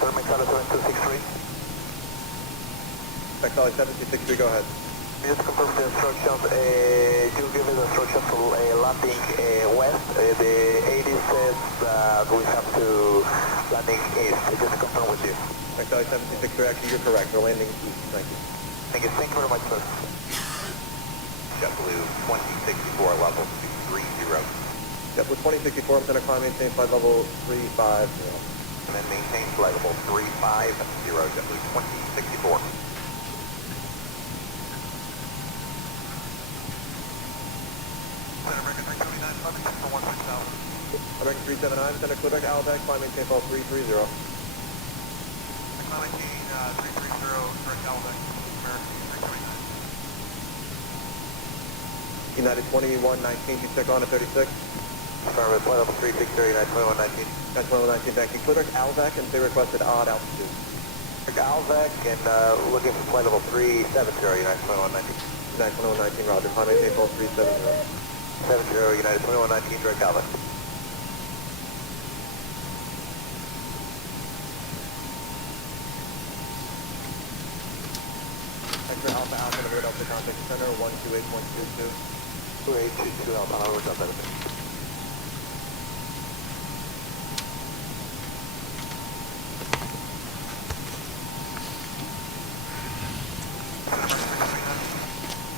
Maxala 7263. Maxala 7263, go ahead. Just confirm the instructions. You give me the instructions for landing west. The 80 says that we have to landing east. Just to confirm with you. Maxala 7263, actually you're correct. We're landing east. Thank you. Thank you very much, sir. JetBlue 2064, level 230. JetBlue 2064, I'm going to climb, maintain flight level 350. And then maintain flight level 350, JetBlue 2064. American 379, London, for 16000. American 379, Center Quebec, Alvac, climb, maintain flight 330. Climb maintain 330, correct Alvac, American 379. United 2119, you check on at 36. Affirmative, flight level 360, United 2119. United 2119, thank you. Quebec, Alvac, and they requested odd altitude. Alvac and looking for flight level 370, United 2119. United 2119, roger. Climb, maintain flight 370. 70, United 2119, direct Alvac. Extra Alpha Alpha, the Alpha Contact Center, 128.22. 2822 Alpha, I'll work on that.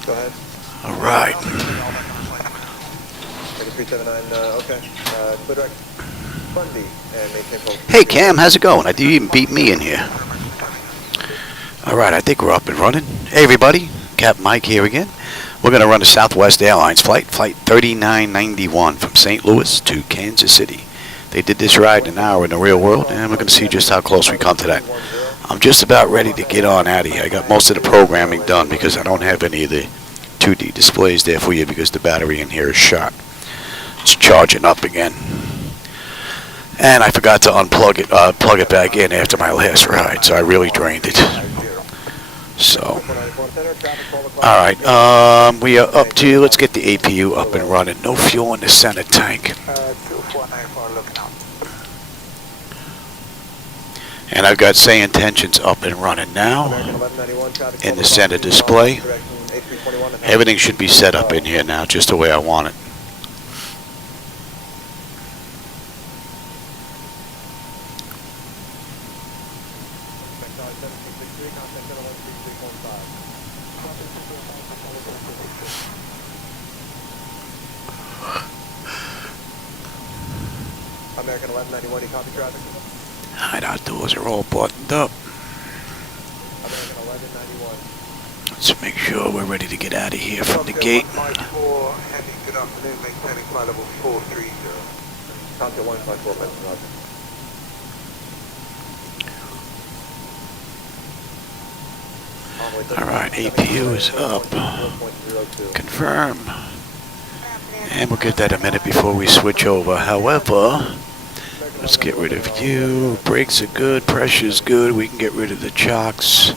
Go ahead. All right. 379, okay. Quebec, Bundy, and maintain flight. Hey, Cam, how's it going? I think you even beat me in here. All right, I think we're up and running. Hey, everybody. Captain Mike here again. We're going to run a Southwest Airlines flight, Flight 3991 from St. Louis to Kansas City. They did this ride in an hour in the real world, and we're going to see just how close we come to that. I'm just about ready to get on out of here. I got most of the programming done because I don't have any of the 2D displays there for you because the battery in here is shot. It's charging up again. And I forgot to unplug it, plug it back in after my last ride, so I really drained it. So, alright, we are up to, let's get the APU up and running. No fuel in the center tank. 2494 looking out. And I've got SayIntentions up and running now in the center display. Everything should be set up in here now, just the way I want it. American 1191, you copy traffic? Hideout doors are all buttoned up. American 1191. Let's make sure we're ready to get out of here from the gate. 154, heading good afternoon, maintaining flight level 430. Contact 154, Benson, roger. Alright, APU is up. Confirm. And we'll give that a minute before we switch over. However, let's get rid of you. Brakes are good, pressure's good. We can get rid of the chocks.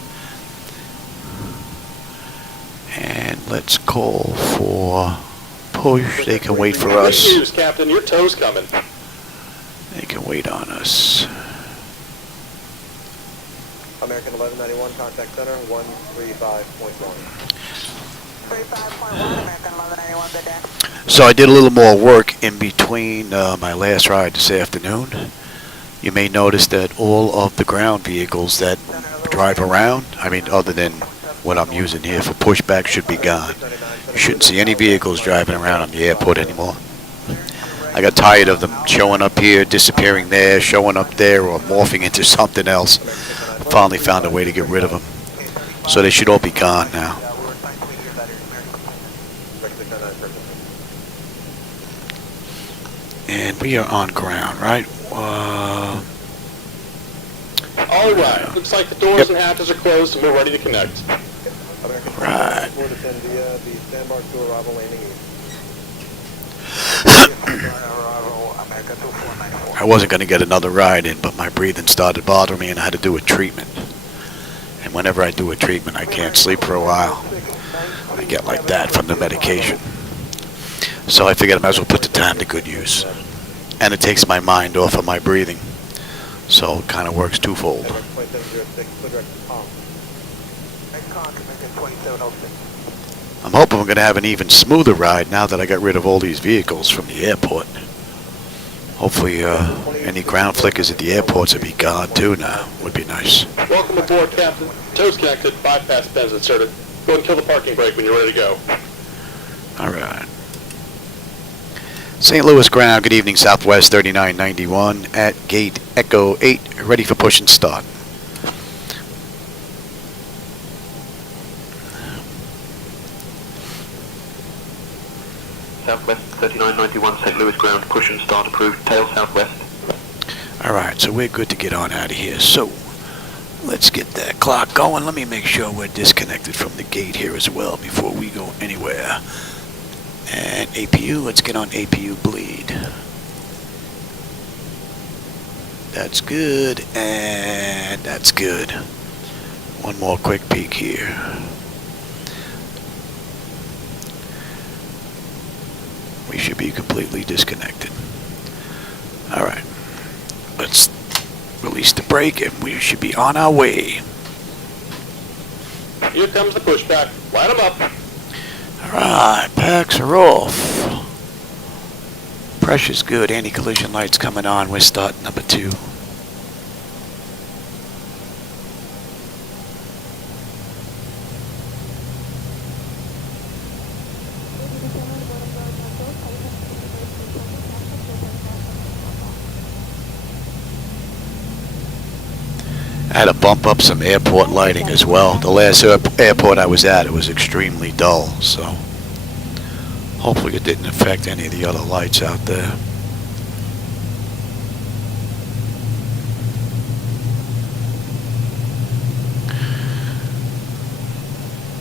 And let's call for push. They can wait for us. Good news, Captain. Your tow's coming. They can wait on us. American 1191, contact center, 135.1. 35.1, American 1191, good day. So I did a little more work in between my last ride this afternoon. You may notice that all of the ground vehicles that drive around, I mean other than what I'm using here for pushback, should be gone. You shouldn't see any vehicles driving around on the airport anymore. I got tired of them showing up here, disappearing there, showing up there, or morphing into something else. I finally found a way to get rid of them. So they should all be gone now. And we are on ground, right? All right. Looks like the doors and hatches are closed and we're ready to connect. Right. I wasn't going to get another ride in, but my breathing started bothering me and I had to do a treatment. And whenever I do a treatment, I can't sleep for a while. I get like that from the medication. So I figured I might as well put the time to good use. And it takes my mind off of my breathing. So it kind of works twofold. American 2706, clear direct to Palm. American 2706. I'm hoping we're going to have an even smoother ride now that I got rid of all these vehicles from the airport. Hopefully any ground flickers at the airports will be gone too now. Would be nice. Welcome aboard, Captain. Toes connected, bypass pens inserted. Go ahead and kill the parking brake when you're ready to go. Alright. St. Louis ground, good evening, Southwest 3991 at gate Echo 8, ready for push and start. Southwest 3991 St. Louis ground, push and start approved, tail southwest. Alright, so we're good to get on out of here. So, let's get that clock going. Let me make sure we're disconnected from the gate here as well before we go anywhere. And APU, let's get on APU bleed. That's good, and that's good. One more quick peek here. We should be completely disconnected. Alright, let's release the brake and we should be on our way. Here comes the pushback. Line them up. Alright, packs are off. Pressure's good, anti-collision lights coming on. We're starting number 2. I had to bump up some airport lighting as well. The last airport I was at, it was extremely dull, so hopefully it didn't affect any of the other lights out there.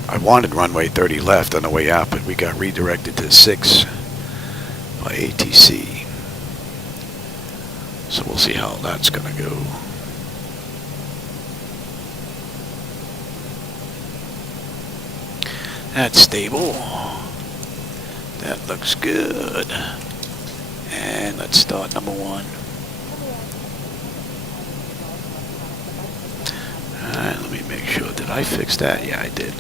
I wanted runway 30 left on the way out, but we got redirected to 6 by ATC. So we'll see how that's going to go. That's stable. That looks good. And let's start number 1. Alright, let me make sure. Did I fix that? Yeah, I did.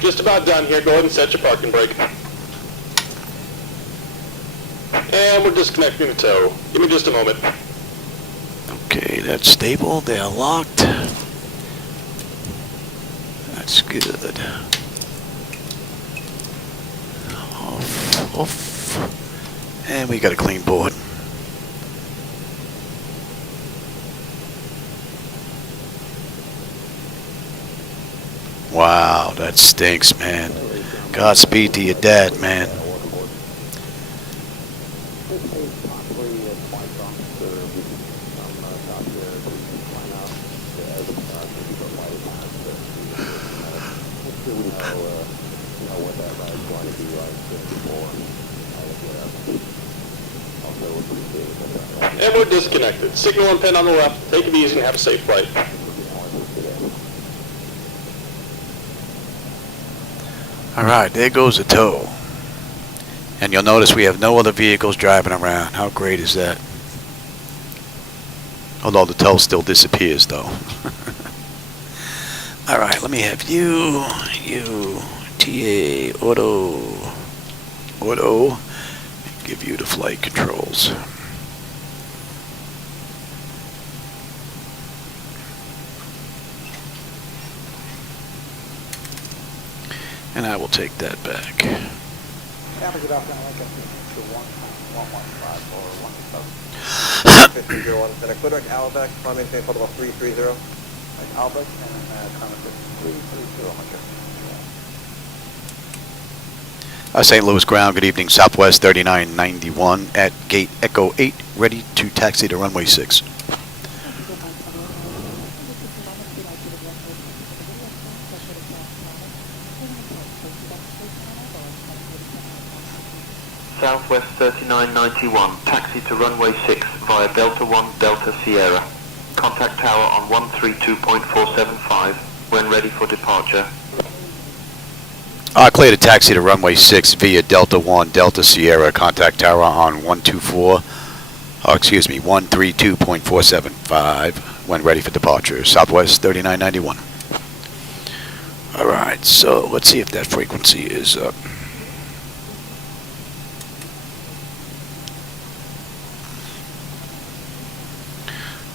Just about done here. Go ahead and set your parking brake. And we're disconnecting the tow. Give me just a moment. Okay, that's stable. They're locked. That's good. Off, off. And we got a clean board. Wow, that stinks, man. Godspeed to your dad, man. And we're disconnected. Signal and pin on the left. Take it easy and have a safe flight. Alright, there goes the tow. And you'll notice we have no other vehicles driving around. How great is that? Although the tow still disappears, though. Alright, let me have you, TA, auto, give you the flight controls. And I will take that back. Good afternoon, to 115 or 5001, then a clear direct Albeck, climb maintain protocol 330. like Albert and comment 330, St. Louis ground, good evening, Southwest 3991 at gate Echo 8, ready to taxi to runway 6. Southwest 3991, taxi to runway 6 via Delta 1 Delta Sierra. Contact tower on 132.475 when ready for departure. Clear to taxi to runway 6 via Delta 1 Delta Sierra. Contact tower on 132.475 when ready for departure. Southwest 3991. All right, so let's see if that frequency is up.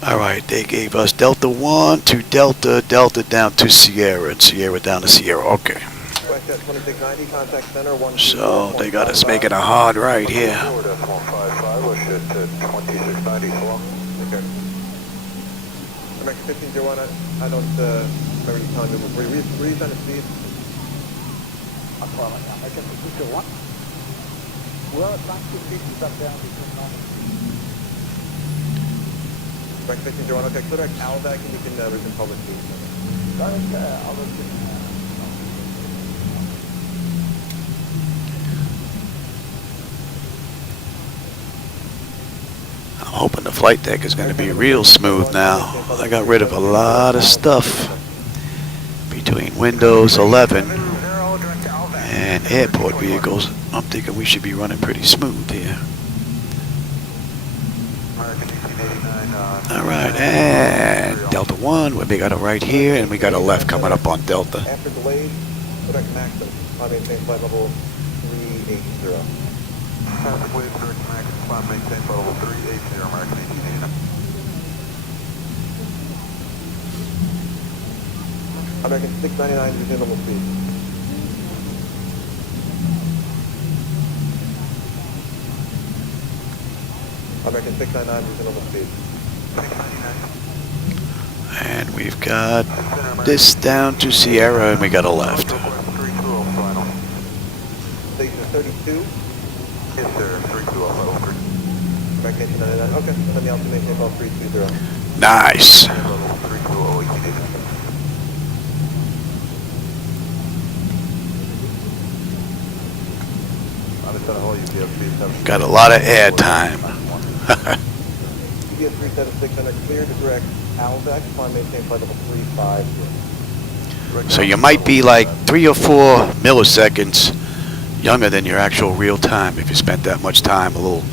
All right, they gave us Delta 1 to Delta, Delta down to Sierra, and Sierra down to Sierra. Okay. Westjet 2690, contact center 1. So they got us making a hard right here. 4.55, we'll shoot to 2690 so long. Okay. American 1501, I don't remember you telling me before. Were you trying to speed? American 1501? Well, it's not too speed to step down between normal speed. American 1501, okay, clear back Alvac and you can resume public speed. I'll let you I'm hoping the flight deck is going to be real smooth now. I got rid of a lot of stuff between Windows 11 and airport vehicles. I'm thinking we should be running pretty smooth here. All right, and Delta 1, we got a right here, and we got a left coming up on Delta. After delays, Quebec Maxim, maintain flight level 380. Southwest direct max, climb maintain flight level 380, American 1889. American 699, resume level speed. American 699, resume level speed. And we've got this down to Sierra, and we got a left. Station 32. Yes, sir. 320, level 3. American 1899. Okay, and then the altitude maintain level 320. Nice. Level 320, 1889. Got a lot of air time. UBS 376 under clear to direct Alvac, climb maintain flight level 350. So you might be like 3 or 4 milliseconds younger than your actual real time if you spent that much time a little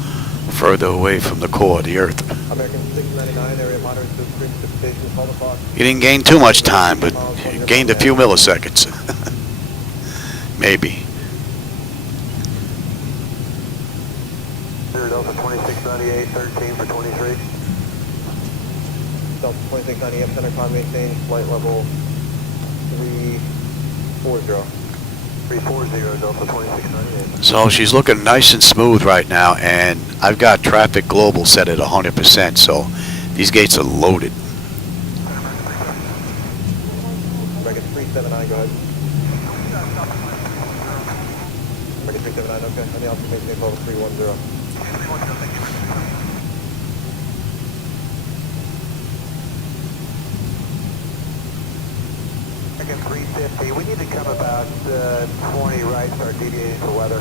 further away from the core of the Earth. American 699, area moderate to extreme precipitation, call the box. You didn't gain too much time, but you gained a few milliseconds. Maybe. Delta 2698, 13 for 23. Delta 2690, center climb maintain flight level 340. 340, Delta 2698. So she's looking nice and smooth right now, and I've got traffic global set at 100%, so these gates are loaded. American 379, go ahead. American 379, okay, and the altitude maintain flight level 310. American 350, we need to come about 20 right, start deviating for weather.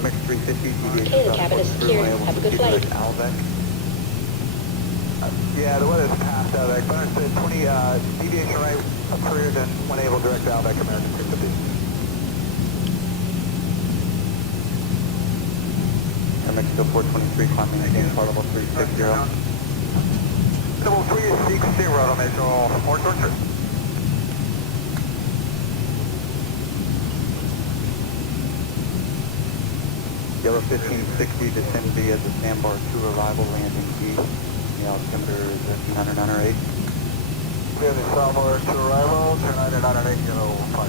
American 350, deviation. Okay, the cabin is secure. Have a good flight. Alvac. Yeah, the weather's past Alvac, but understood 20 deviation right approved and when able direct Alvac, American 350. Mexico 423, climbing again, flight level 360. Level 360, Metro, more torture. Yellow 1560, descend via the sandbar to arrival, landing east. The altimeter is at 908. We have the Salvador to arrival, turn 908, yellow 50.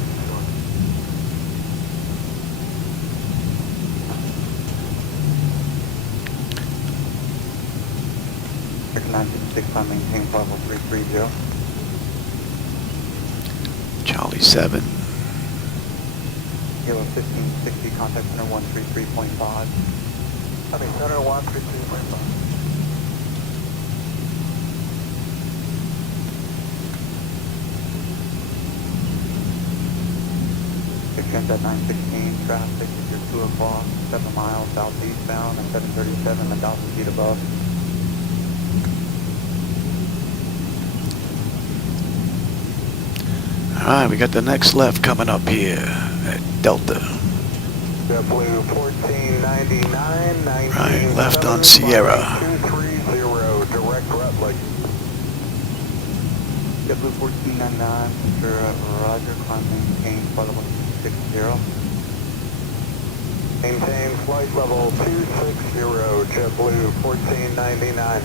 American 956, climb maintain flight level 330. Charlie 7. Kilo 1560, contact center 133.5. Copy, center 133.5. Extends at 916, traffic is your 2 o'clock, 7 miles southeastbound at 737, 1,000 feet above. Alright, we got the next left coming up here at Delta. JetBlue 1499, Right, left on Sierra. 230, direct Rutledge. JetBlue 1499, Mr. Roger, climb maintain flight level 260. Maintain flight level 260, JetBlue 1499.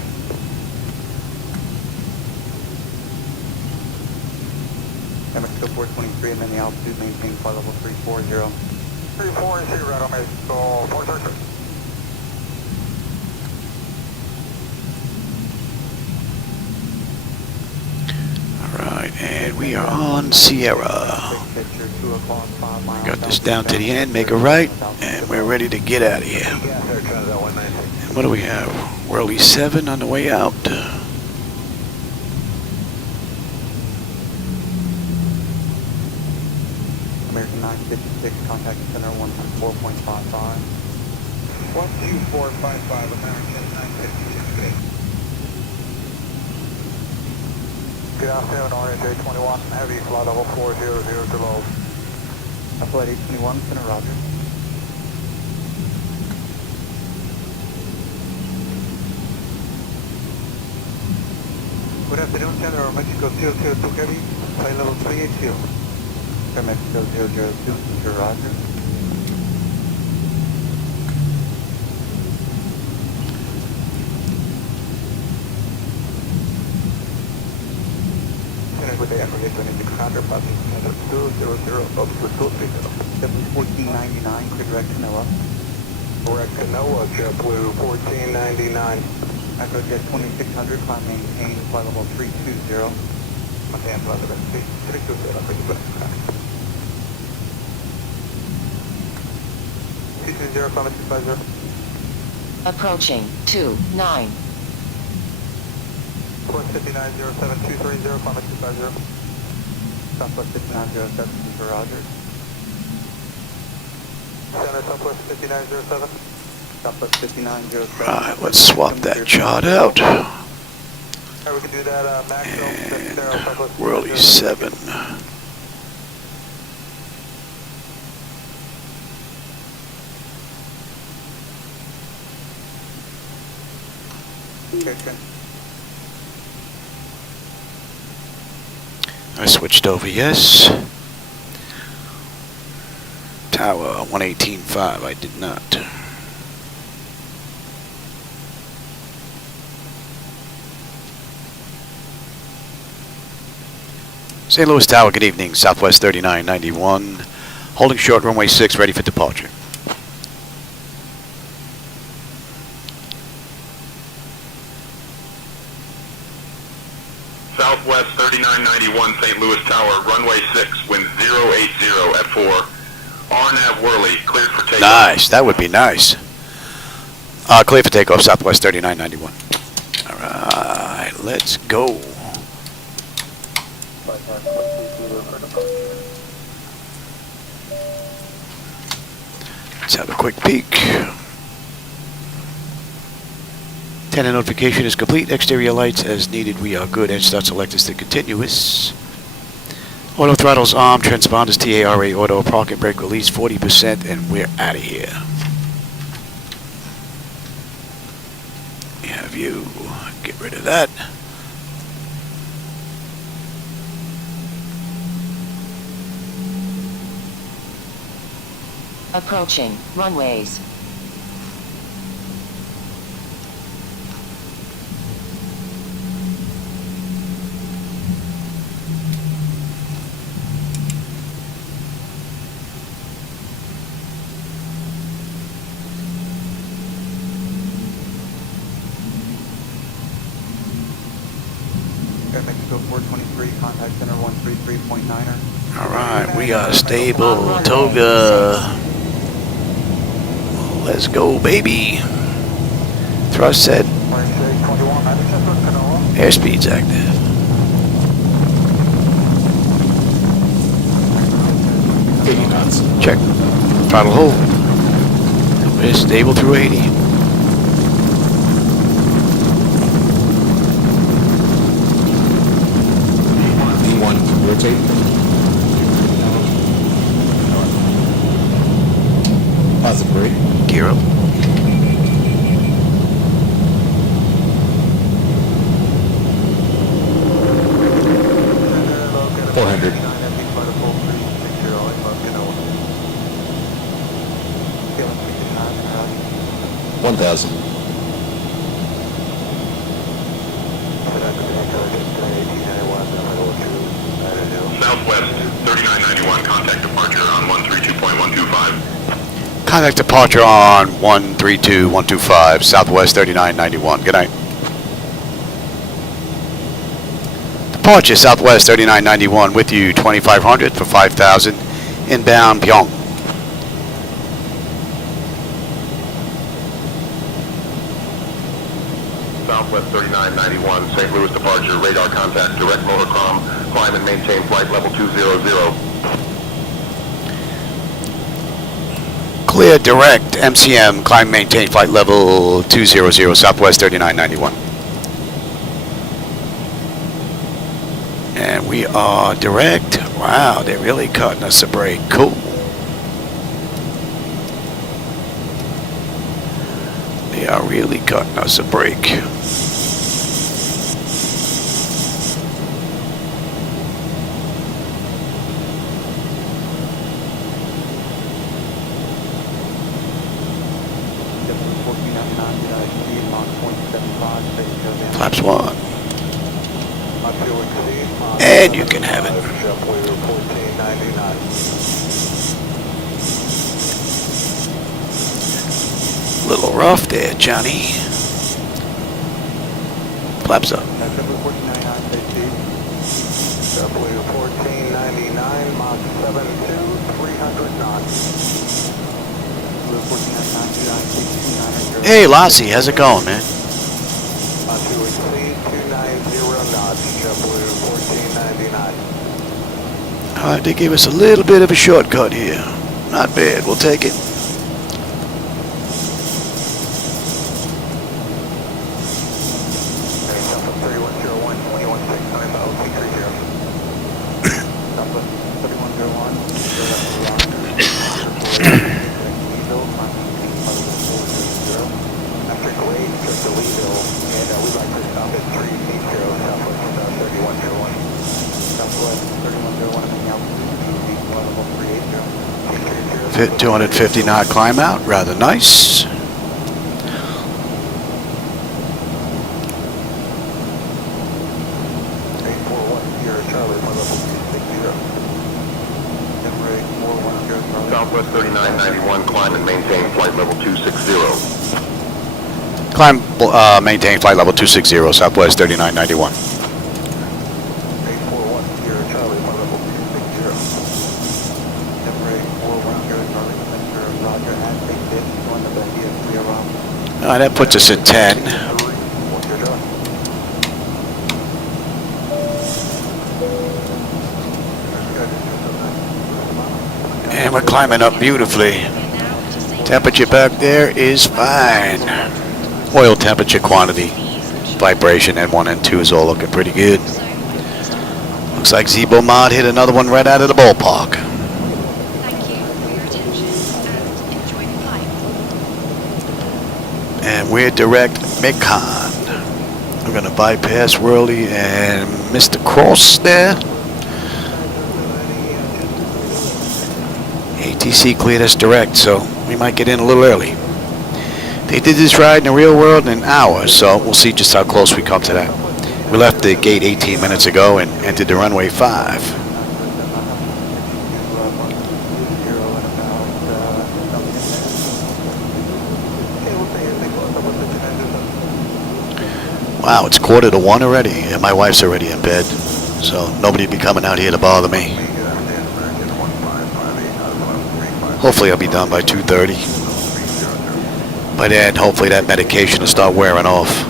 Mexico 423, and then the altitude maintain flight level 340. 340, Mexico 433. Alright, and we are on Sierra. Got this down to the end, make a right, and we're ready to get out of here. And what do we have? Whirly 7 on the way out. American 956, contact center 114.55. 12455, American 956. Good afternoon, RNAV-Z 21, heavy flight level 400 to low. Flight 821, center Roger. Good afternoon, Center Mexico 002 heavy, flight level 380. Mexico 002, center Roger. With the aggregation in 600, passing center 200 up to 230. JetBlue 1499, clear direct Canoa. Direct Canoa, JetBlue 1499. Echo Jet 2600, climb maintain flight level 320. Maintain flight level 320, thank you. 220, climate 250. Approaching 29. Southwest 5907230, climate 250. Southwest 5907, center Roger. Center Southwest 5907. Southwest 5907. Alright, let's swap that chart out. Alright, we can do that, maximum. And Whirly 7. Okay. I switched over, yes. Tower 118.5, I did not. St. Louis Tower, good evening. Southwest 3991. Holding short, runway 6, ready for departure. Southwest 3991 St. Louis Tower, runway 6, wind 080 at 4. RNAV Whirly, cleared for takeoff. Nice, that would be nice. Clear for takeoff, Southwest 3991. Alright, let's go. Let's have a quick peek. Antenna notification is complete. Exterior lights as needed. We are good. Edge start select is to continuous. Auto throttles armed. Transponders TARA auto. Parking brake release 40%, and we're out of here. We have you. Get rid of that. Approaching runways. Mexico 423, contact center 133.9er. Alright, we are stable, Toga. Let's go, baby. Thrust set. Airspeed's active. Check. Throttle hold. We're stable through 80. V1, rotate. Positive brake. Gear up. $400. 1,000. Southwest 3991, contact departure on 132.125. Contact departure on 132.125, Southwest 3991. Good night. Departure Southwest 3991 with you 2500 for 5,000. Inbound Pyong. Southwest 3991, St. Louis departure, radar contact, direct motorcom, climb and maintain flight level 200. Clear direct MCM, climb maintain flight level 200, Southwest 3991. And we are direct. Wow, they're really cutting us a break. Cool. They are really cutting us a break. Flaps 1. And you can have it. Little rough there, Johnny. Flaps up. Hey, Lassie, how's it going, man? Alright, they gave us a little bit of a shortcut here. Not bad, we'll take it. Fit 250 knot climb out, rather nice. Southwest 3991, climb and maintain flight level 260. Climb, maintain flight level 260, Southwest 3991. That puts us at 10. And we're climbing up beautifully. Temperature back there is fine. Oil temperature, quantity, vibration, N1, N2 is all looking pretty good. Looks like Zibo-Mod hit another one right out of the ballpark. And we're direct Mekon. We're going to bypass Worley and Mr. Cross there. ATC cleared us direct, so we might get in a little early. They did this ride in the real world in an hour, so we'll see just how close we come to that. We left the gate 18 minutes ago and entered the runway 5. Wow, it's 1:45 already, and my wife's already in bed, so nobody will be coming out here to bother me. Hopefully I'll be done by 2:30. By then, hopefully that medication will start wearing off.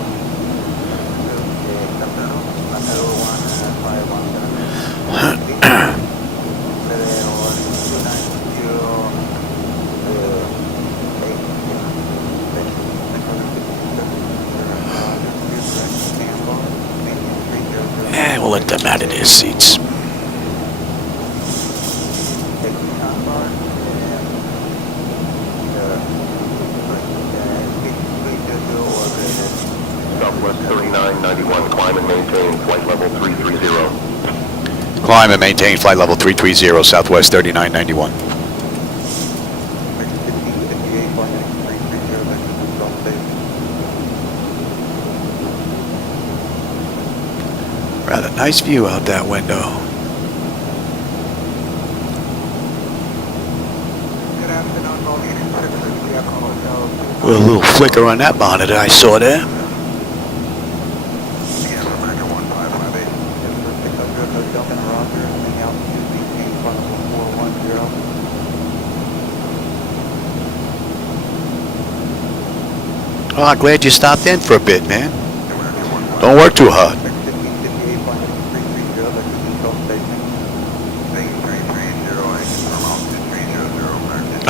And we'll let them out of their seats. Southwest 3991, climb and maintain flight level 330. Climb and maintain flight level 330, Southwest 3991. Rather nice view out that window. With a little flicker on that bonnet I saw there. Oh, I'm glad you stopped in for a bit, man. Don't work too hard.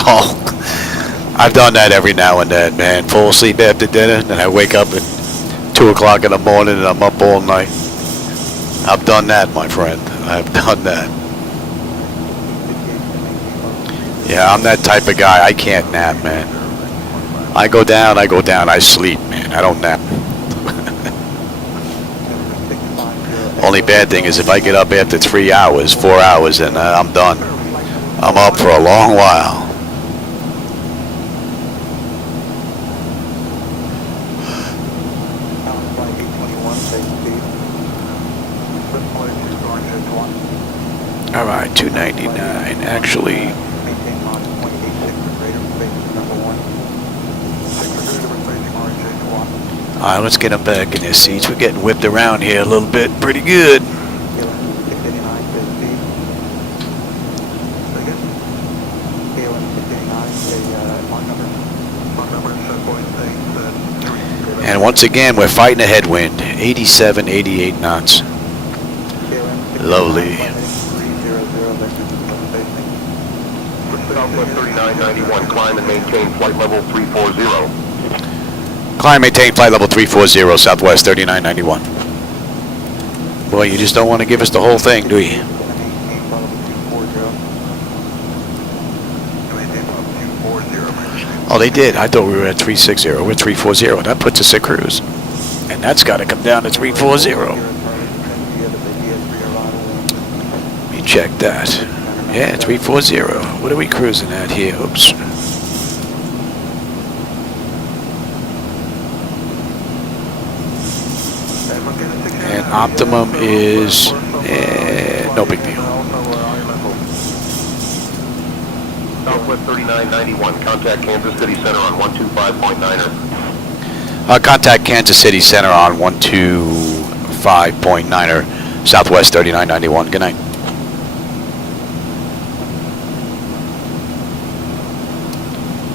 Oh, I've done that every now and then, man. Fall asleep after dinner, and I wake up at 2 o'clock in the morning and I'm up all night. I've done that, my friend. I've done that. Yeah, I'm that type of guy. I can't nap, man. I go down, I sleep, man. I don't nap. Only bad thing is if I get up after 3 hours, 4 hours, and I'm done. I'm up for a long while. All right, 299, actually. All right, let's get them back in their seats. We're getting whipped around here a little bit. Pretty good. And once again, we're fighting a headwind. 87, 88 knots. Lovely. Southwest 3991, climb and maintain flight level 340. Climb, maintain flight level 340, Southwest 3991. Boy, you just don't want to give us the whole thing, do you? Oh, they did. I thought we were at 360. We're 340. That puts us at cruise. And that's got to come down to 340. Let me check that. Yeah, 340. What are we cruising at here? Oops. And optimum is no big deal. Southwest 3991, contact Kansas City Center on 125.9er. Contact Kansas City Center on 125.9er, Southwest 3991. Good night.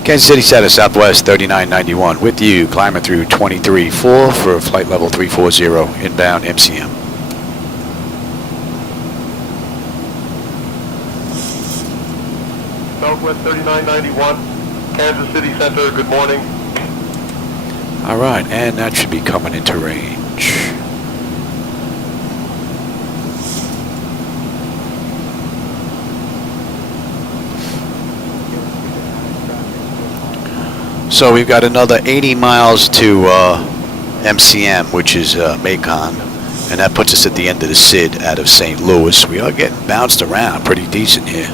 Kansas City Center, Southwest 3991. With you, climbing through 23.4 for flight level 340, inbound MCM. Southwest 3991, Kansas City Center, good morning. All right, and that should be coming into range. So we've got another 80 miles to MCM, which is Macon, and that puts us at the end of the SID out of St. Louis. We are getting bounced around pretty decent here.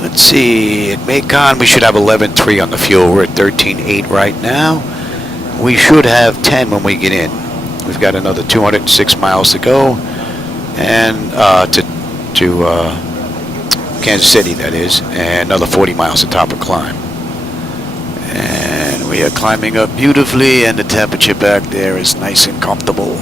Let's see, at Macon we should have 11.3 on the fuel. We're at 13.8 right now. We should have 10 when we get in. We've got another 206 miles to go, and to Kansas City, that is, and another 40 miles to top of climb. And We are climbing up beautifully, and the temperature back there is nice and comfortable.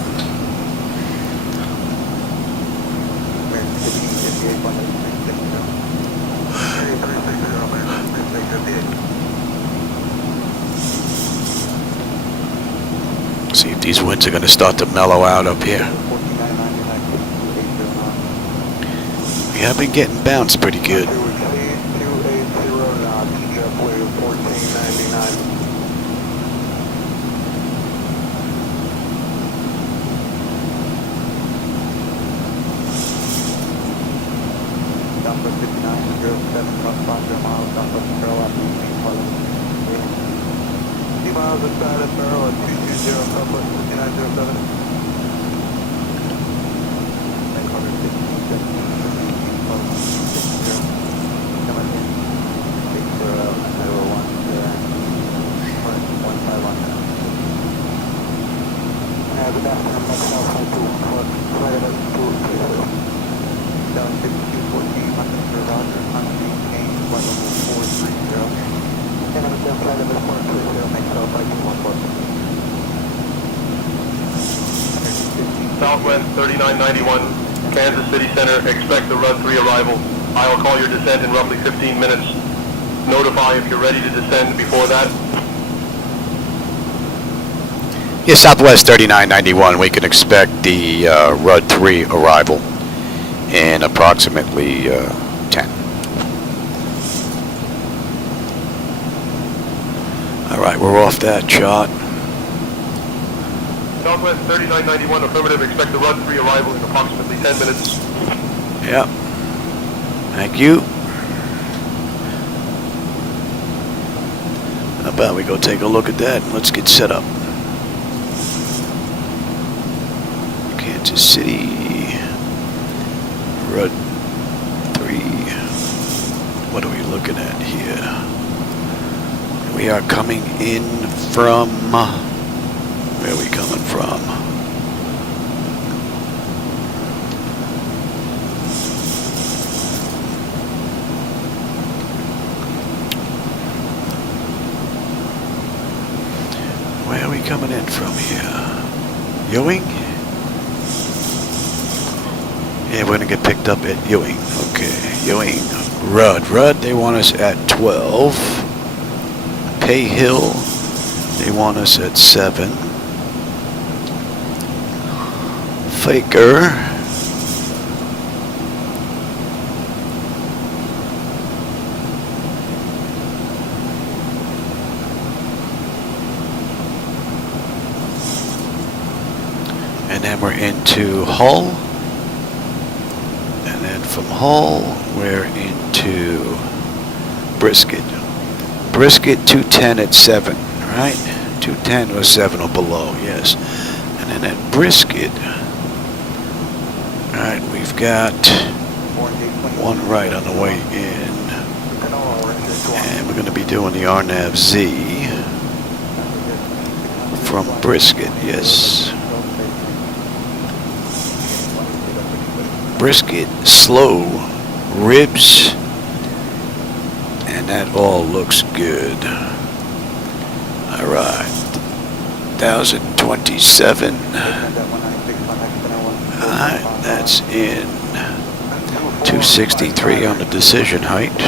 See if these winds are going to start to mellow out up here. We have been getting bounced pretty good. Miles inside of barrel at 220 Southwest 5907. Southwest 3991, Kansas City Center, expect the Run 3 arrival. I will call your descent in roughly 15 minutes. Notify if you're ready to descend before that. Yeah, Southwest 3991, we can expect the Rud 3 arrival in approximately 10. Alright, we're off that shot. Southwest 3991, affirmative, expect the Run 3 arrival in approximately 10 minutes. Yep. Thank you. How about we go take a look at that and let's get set up. Kansas City, Rud 3. What are we looking at here? We are coming in from, where are we coming from? Where are we coming in from here? Ewing? Yeah, we're gonna get picked up at Ewing. Okay, Ewing. Rud, they want us at 12. Pay Hill, they want us at 7. Faker. And then we're into Hull. And then from Hull, we're into Brisket. Brisket 210 at 7, right? 210 or 7 or below, yes. And then at Brisket, alright, we've got one right on the way in. And we're going to be doing the RNAV-Z from Brisket, yes. Brisket, slow, ribs, and that all looks good. Alright, 1027. Alright, that's in 263 on the decision height.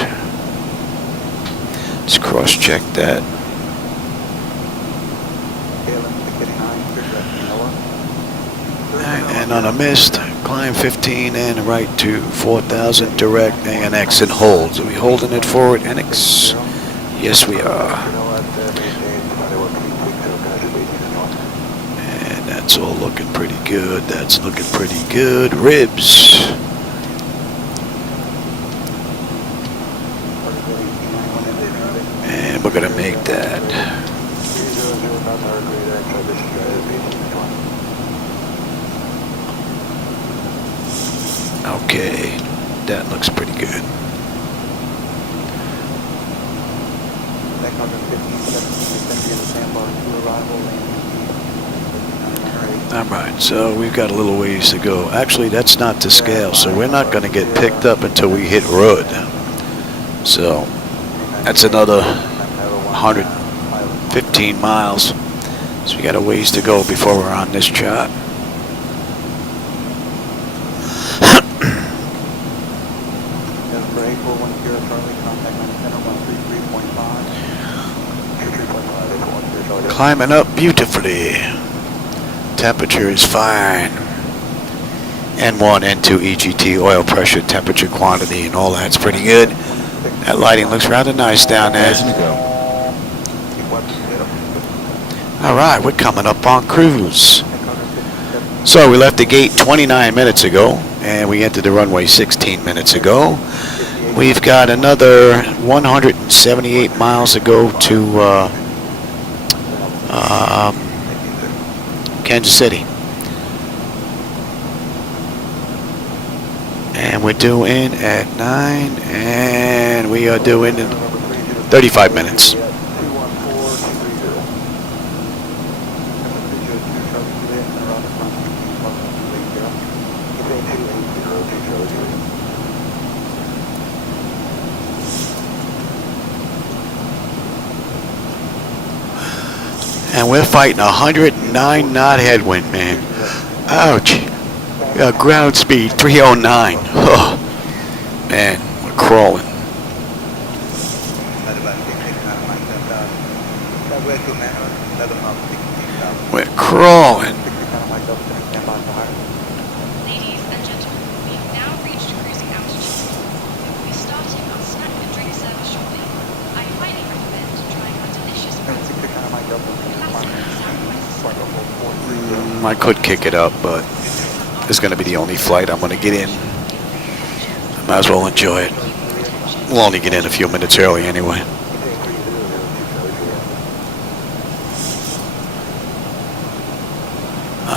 Let's cross-check that. And on a missed, climb 15 and right to 4000 direct ANX and holds. Are we holding it forward, NX? Yes, we are. And that's all looking pretty good. That's looking pretty good. Ribs. And we're going to make that. Okay, that looks pretty good. Alright, so we've got a little ways to go. Actually, that's not to scale, so we're not going to get picked up until we hit Rud. So, that's another 100 15 miles. So we got a ways to go before we're on this chart. For April 10 Charlie, contact on center 133.5. Climbing up beautifully. Temperature is fine. N1, N2, EGT, oil pressure, temperature, quantity, and all that's pretty good. That lighting looks rather nice down there. Alright, we're coming up on cruise. So we left the gate 29 minutes ago, and we entered the runway 16 minutes ago. We've got another 178 miles to go to Kansas City. And we're due in at 9, and we are due in 35 minutes. And we're fighting 109 knot headwind, man. Ouch. We got ground speed 309. Oh, man, we're crawling. We're crawling. Ladies and gentlemen, we've now reached cruising altitude. We will be starting our snack and drink service shortly. I highly recommend trying our delicious pretzel. I could kick it up, but this is going to be the only flight I'm going to get in. I might as well enjoy it. We'll only get in a few minutes early anyway.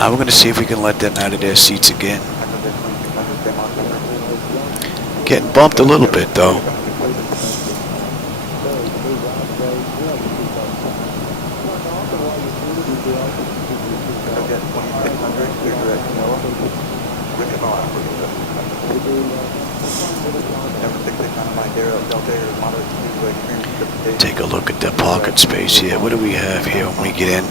We're going to see if we can let them out of their seats again. Getting bumped a little bit, though. Take a look at the pocket space here. What do we have here when we get in?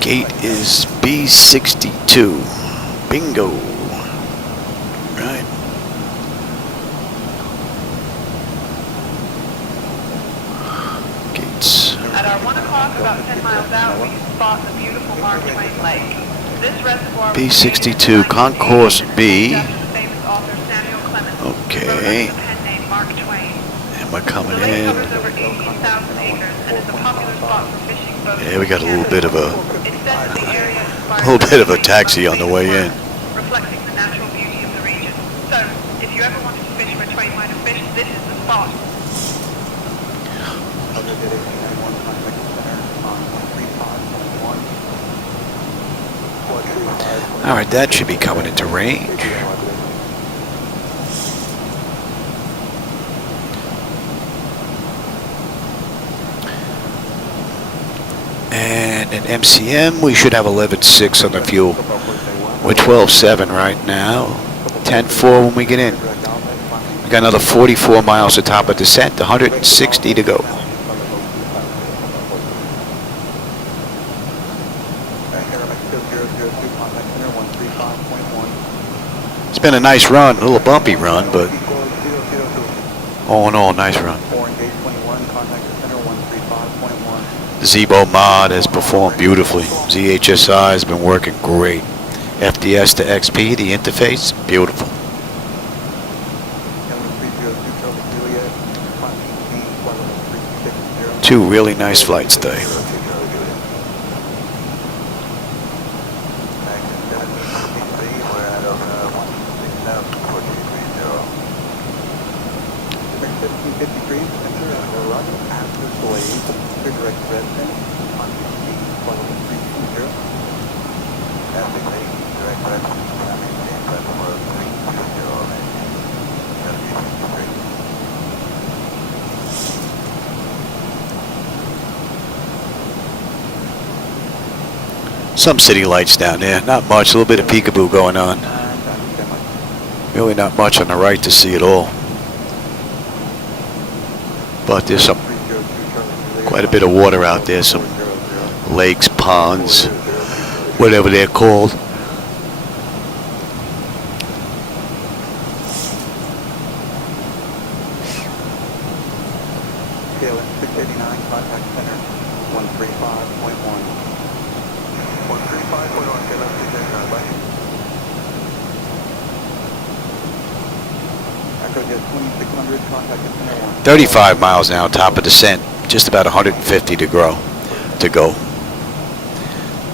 Gate is B62. Bingo. Right. Gates. At our 1 o'clock, about 10 miles out, we spot the beautiful Mark Twain Lake. This reservoir B62, Concourse B. Okay. And we're coming in. Yeah, we got a little bit of a taxi on the way in. Reflecting the natural beauty of the region. So, if you ever wanted to fish where Twain might have fished, this is the spot. Alright, that should be coming into range. And in MCM, we should have 11.6 on the fuel. We're 12.7 right now. 10.4 when we get in. We got another 44 miles to top of descent, 160 to go. It's been a nice run, a little bumpy run, but all in all, nice run. Zibo-Mod has performed beautifully. ZHSI has been working great. FDS to XP, the interface, beautiful. Two really nice flights today. Some city lights down there, not much, a little bit of peekaboo going on. Really not much on the right to see at all. But there's some Quite a bit of water out there, some lakes, ponds, whatever they're called. KLM 689, contact center 135.1. 135.1, KLM 689, bye. Echo Jet 2600, contact center 1. 35 miles now, top of descent. Just about 150 to go.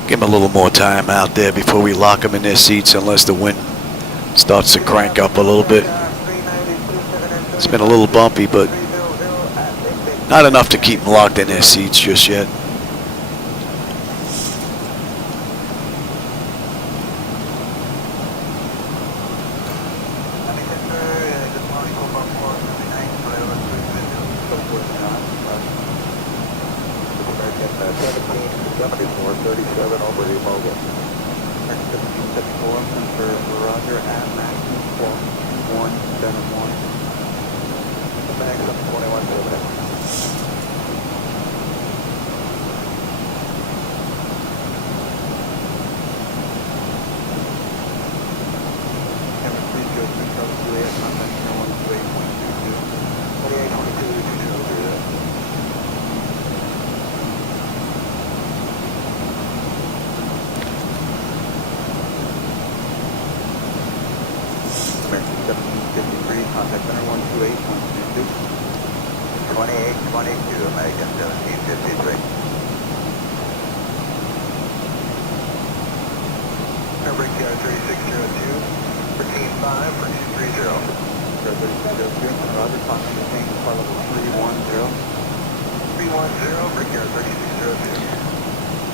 Give them a little more time out there before we lock them in their seats, unless the wind starts to crank up a little bit. It's been a little bumpy, but not enough to keep them locked in their seats just yet.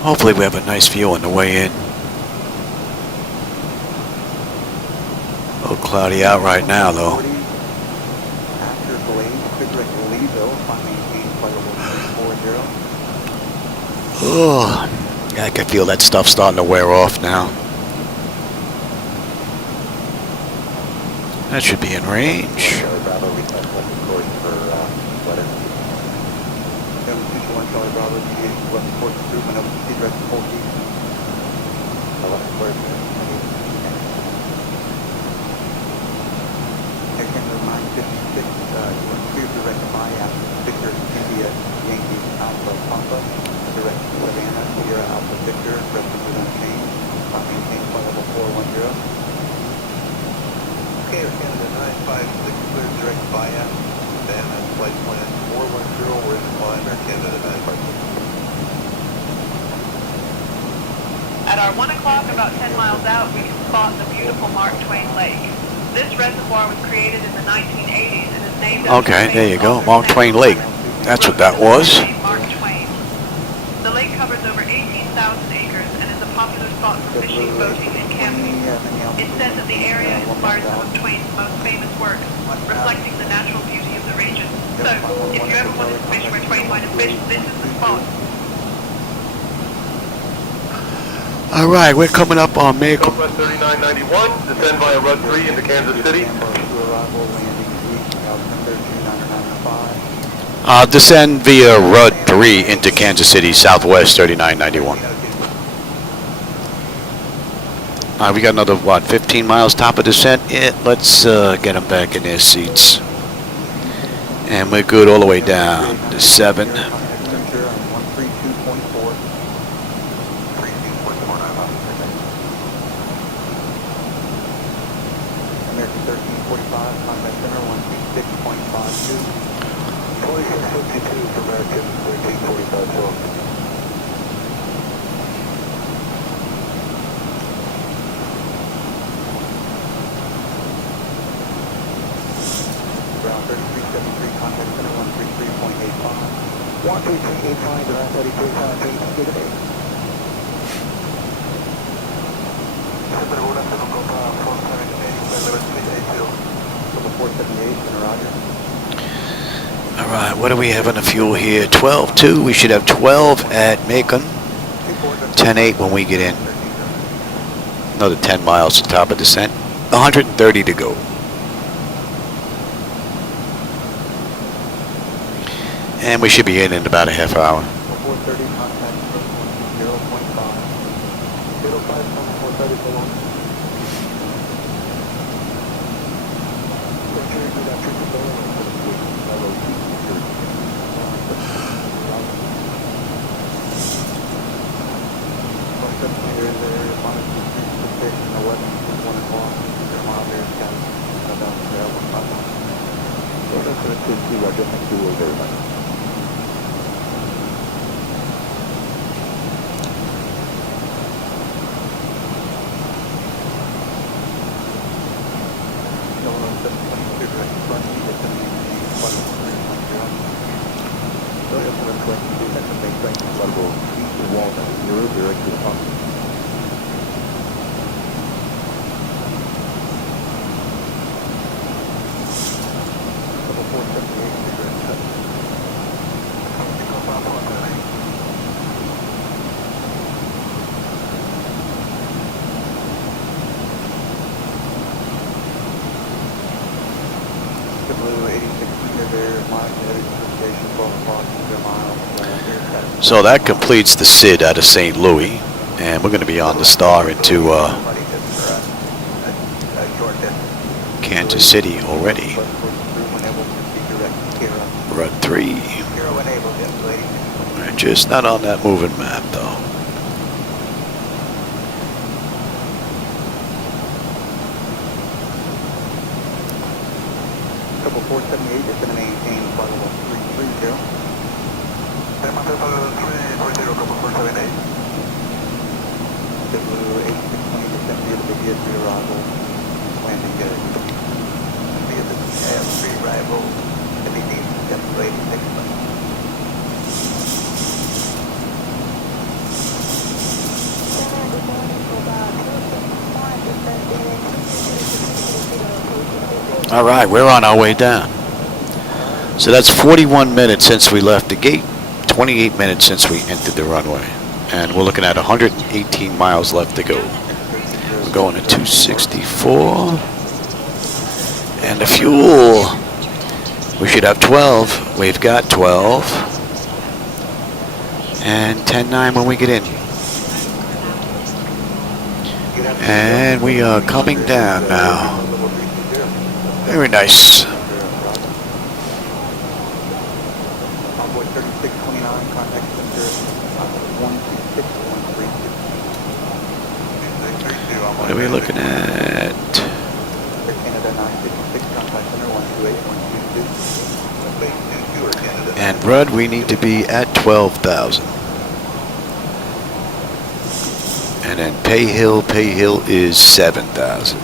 Hopefully we have a nice view on the way in. A little cloudy out right now though. Oh, I can feel that stuff starting to wear off now. That should be in range. At our 1 o'clock, about 10 miles out, we can spot the beautiful Mark Twain Lake. This reservoir was created in the 1980s and is named after Okay, there you go, Mark Twain Lake. That's what that was. Mark Twain. The lake covers over 18,000 acres and is a popular spot for fishing, boating, and camping. It's said that the area inspired some of Twain's most famous works, reflecting the natural beauty of the region. So, if you ever wanted to fish where Twain might have fished, this is the spot. All right, we're coming up on May. Southwest 3991, descend via Rud 3 into Kansas City. Descend via Rud 3 into Kansas City, Southwest 3991. We got another, 15 miles top of descent? Yeah, let's get them back in their seats. And we're good all the way down to 7. Alright, what do we have on the fuel here? 12.2. We should have 12 at Macon. 10.8 when we get in. Another 10 miles to top of descent. 130 to go. And we should be in about a half hour. 430, contact 0.5. 05 from 430 for long. So that completes the SID out of St. Louis, and we're going to be on the Star into Kansas City already. Run 3. We're just not on that moving map though. Couple 478 is going to maintain flight level 330. All right, we're on our way down. So that's 41 minutes since we left the gate, 28 minutes since we entered the runway, and we're looking at 118 miles left to go. We're going to 264, and the fuel, we should have 12. We've got 12, and 10-9 when we get in. And we are coming down now. Very nice. What are we looking at? And Brud, we need to be at 12,000. And then Pay Hill is 7,000.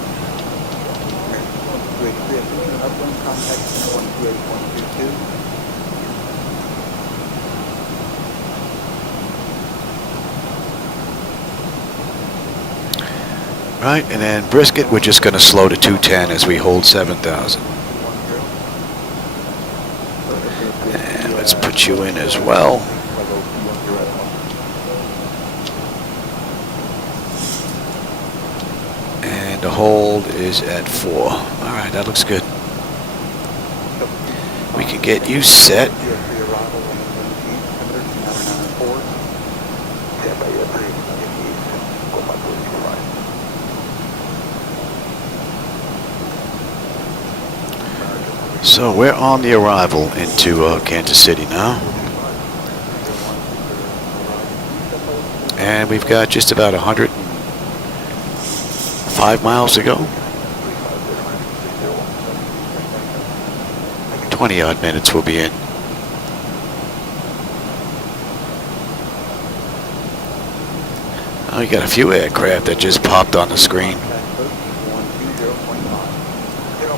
Right, and then Brisket, we're just going to slow to 210 as we hold 7,000. And let's put you in as well. And the hold is at 4. All right, that looks good. We can get you set. So we're on the arrival into Kansas City now. And we've got just about 105 miles to go. 20 odd minutes we'll be in. Oh, you got a few aircraft that just popped on the screen.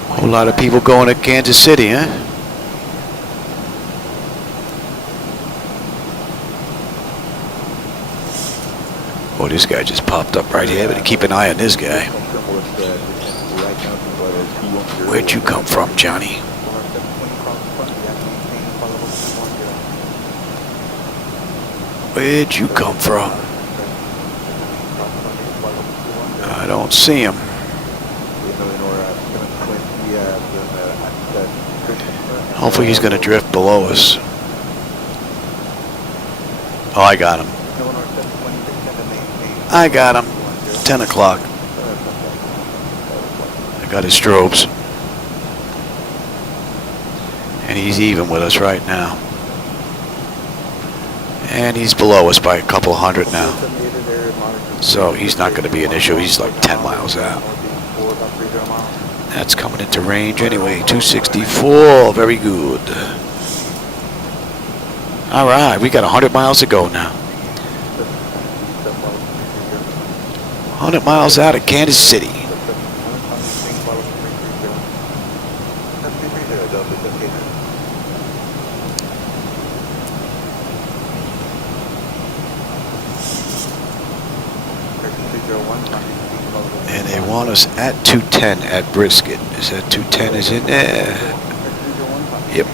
A whole lot of people going to Kansas City, huh? Oh, this guy just popped up right here, but keep an eye on this guy. Where'd you come from, Johnny? Where'd you come from? I don't see him. Hopefully he's going to drift below us. Oh, I got him. I got him. 10 o'clock. I got his strobes. And he's even with us right now. And he's below us by a couple hundred now. So he's not going to be an issue. He's like 10 miles out. That's coming into range anyway. 264. Very good. All right. We got 100 miles to go now. 100 miles out of Kansas City. And they want us at 210 at Brisket. Is that 210 is in there? Yep.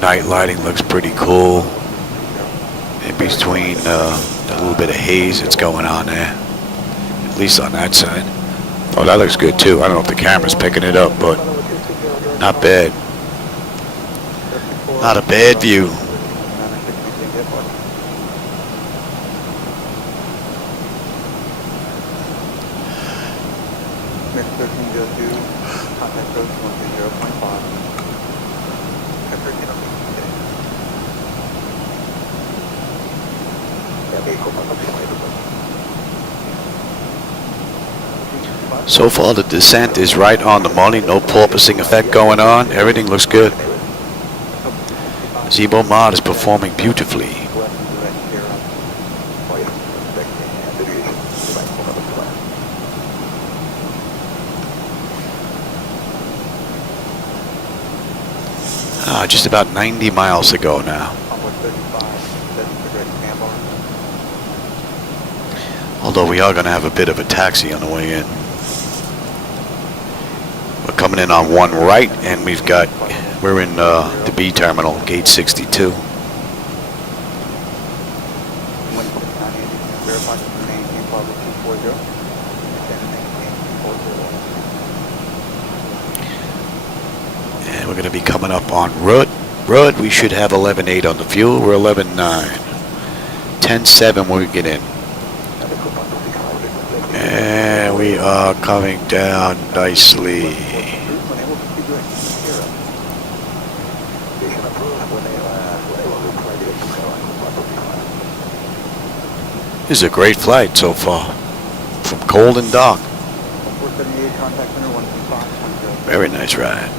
Night lighting looks pretty cool. In between a little bit of haze that's going on there. At least on that side. Oh, that looks good too. I don't know if the camera's picking it up, but not bad. Not a bad view. So far the descent is right on the money, no porpoising effect going on, everything looks good. Zibo-Mod is performing beautifully. Just about 90 miles to go now. Although we are going to have a bit of a taxi on the way in. We're coming in on one right, and we're in the B terminal, gate 62. And we're going to be coming up on Rud. We should have 11.8 on the fuel. We're 11.9. 10.7 when we get in. And we are coming down nicely. This is a great flight so far, from cold and dark. Very nice ride.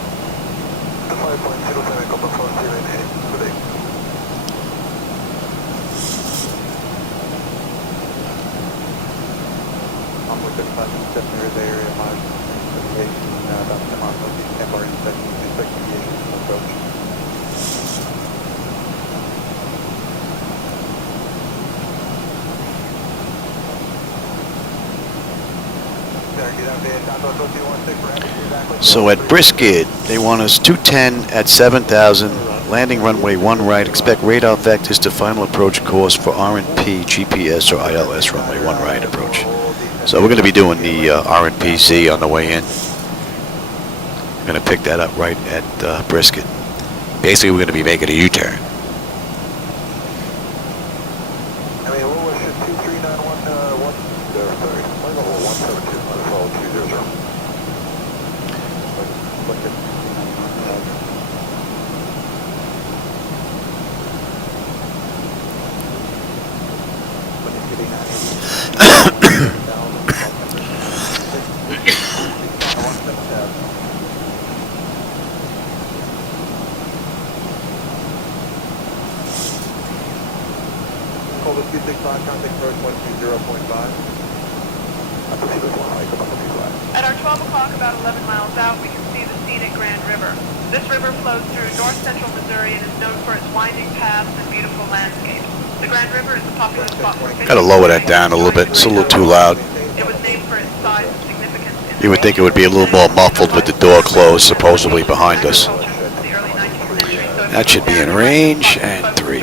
So at Brisket, they want us 210 at 7,000, landing runway 1 right, expect radar vectors to final approach course for RNP, GPS, or ILS runway 1 right approach. So we're going to be doing the RNP-Z on the way in. We're going to pick that up right at Brisket. Basically, we're going to be making a U-turn. At our 12 o'clock, about 11 miles out, we can see the scenic Grand River. This river flows through north-central Missouri and is known for its winding paths and beautiful landscapes. The Grand River is a popular spot for fishing. Got to lower that down a little bit. It's a little too loud. It was named for its size and significance. You would think it would be a little more muffled with the door closed, supposedly behind us. That should be in range, and 3.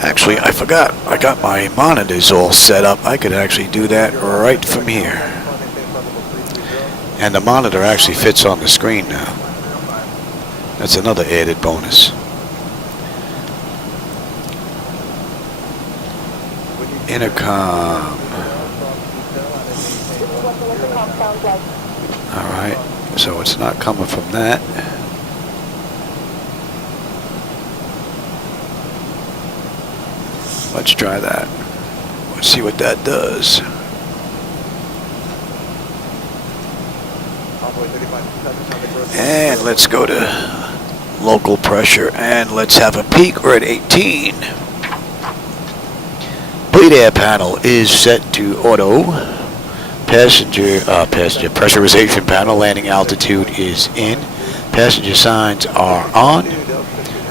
Actually, I forgot. I got my monitors all set up. I could actually do that right from here. And the monitor actually fits on the screen now. That's another added bonus. Intercom. Alright, so it's not coming from that. Let's try that. Let's see what that does. And let's go to local pressure and let's have a peek. We're at 18. Bleed air panel is set to auto. Passenger pressurization panel landing altitude is in. Passenger signs are on.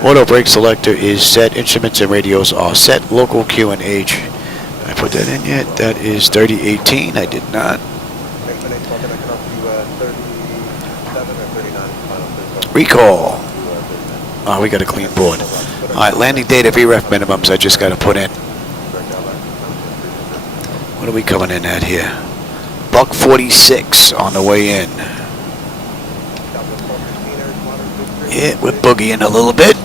Auto brake selector is set. Instruments and radios are set. Local QNH. Did I put that in yet? That is 3018. I did not. Recall. Oh, we got a clean board. Alright, landing data VREF minimums I just got to put in. What are we coming in at here? Buck 46 on the way in. Yeah, we're boogieing a little bit.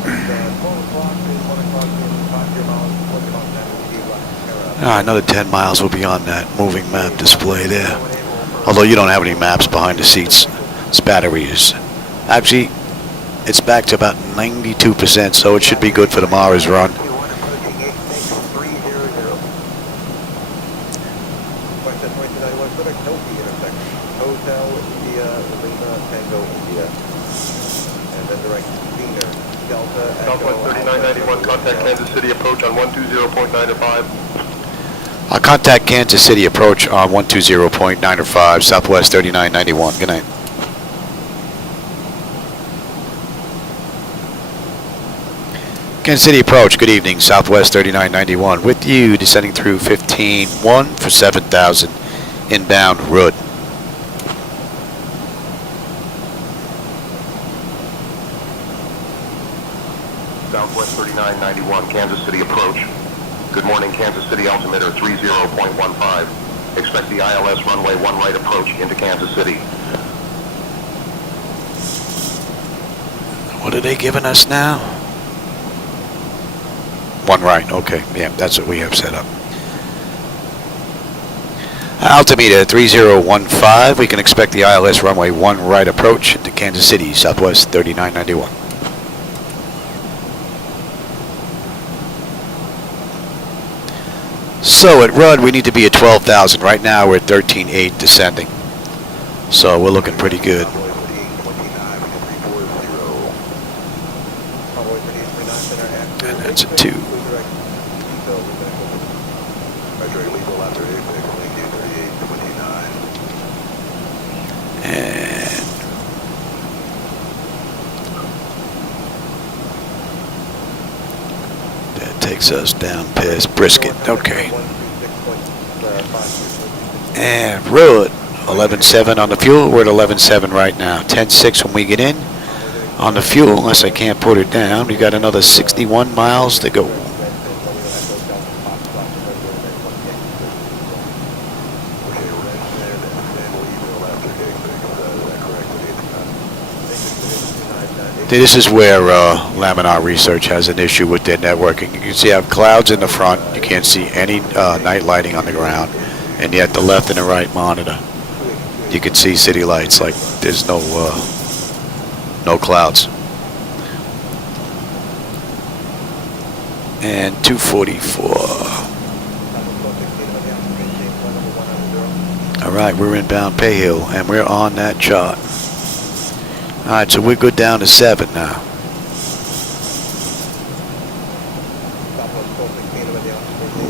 Another 10 miles will be on that moving map display there. Although you don't have any maps behind the seats. This battery is... Actually, it's back to about 92%, so it should be good for tomorrow's run. Southwest 3991, contact Kansas City approach on 120.905. I'll contact Kansas City approach on 120.905, Southwest 3991. Good night. Kansas City approach, good evening, Southwest 3991. With you, descending through 15-1 for 7,000, inbound road. Southwest 3991, Kansas City approach. Good morning, Kansas City altimeter 30.15. Expect the ILS runway 1 right approach into Kansas City. What are they giving us now? 1 right, okay. Yeah, that's what we have set up. Altimeter 3015. We can expect the ILS runway 1 right approach into Kansas City, Southwest 3991. So at Rudd, we need to be at 12,000. Right now, we're at 13.8 descending. So we're looking pretty good. And that's a 2. And that takes us down past Brisket. Okay. And road 11.7 on the fuel. We're at 11.7 right now. 10.6 when we get in. On the fuel, unless I can't put it down, we got another 61 miles to go. This is where Laminar Research has an issue with their networking. You can see I have clouds in the front. You can't see any night lighting on the ground. And yet the left and the right monitor, you can see city lights like there's no clouds. And 244. All right, we're inbound Pay Hill, and we're on that chart. All right, so we're good down to 7 now.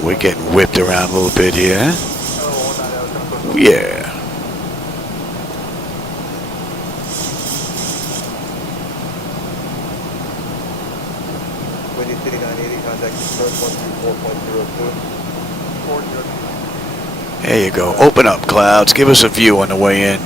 We're getting whipped around a little bit here. Yeah. There you go. Open up, clouds. Give us a view on the way in.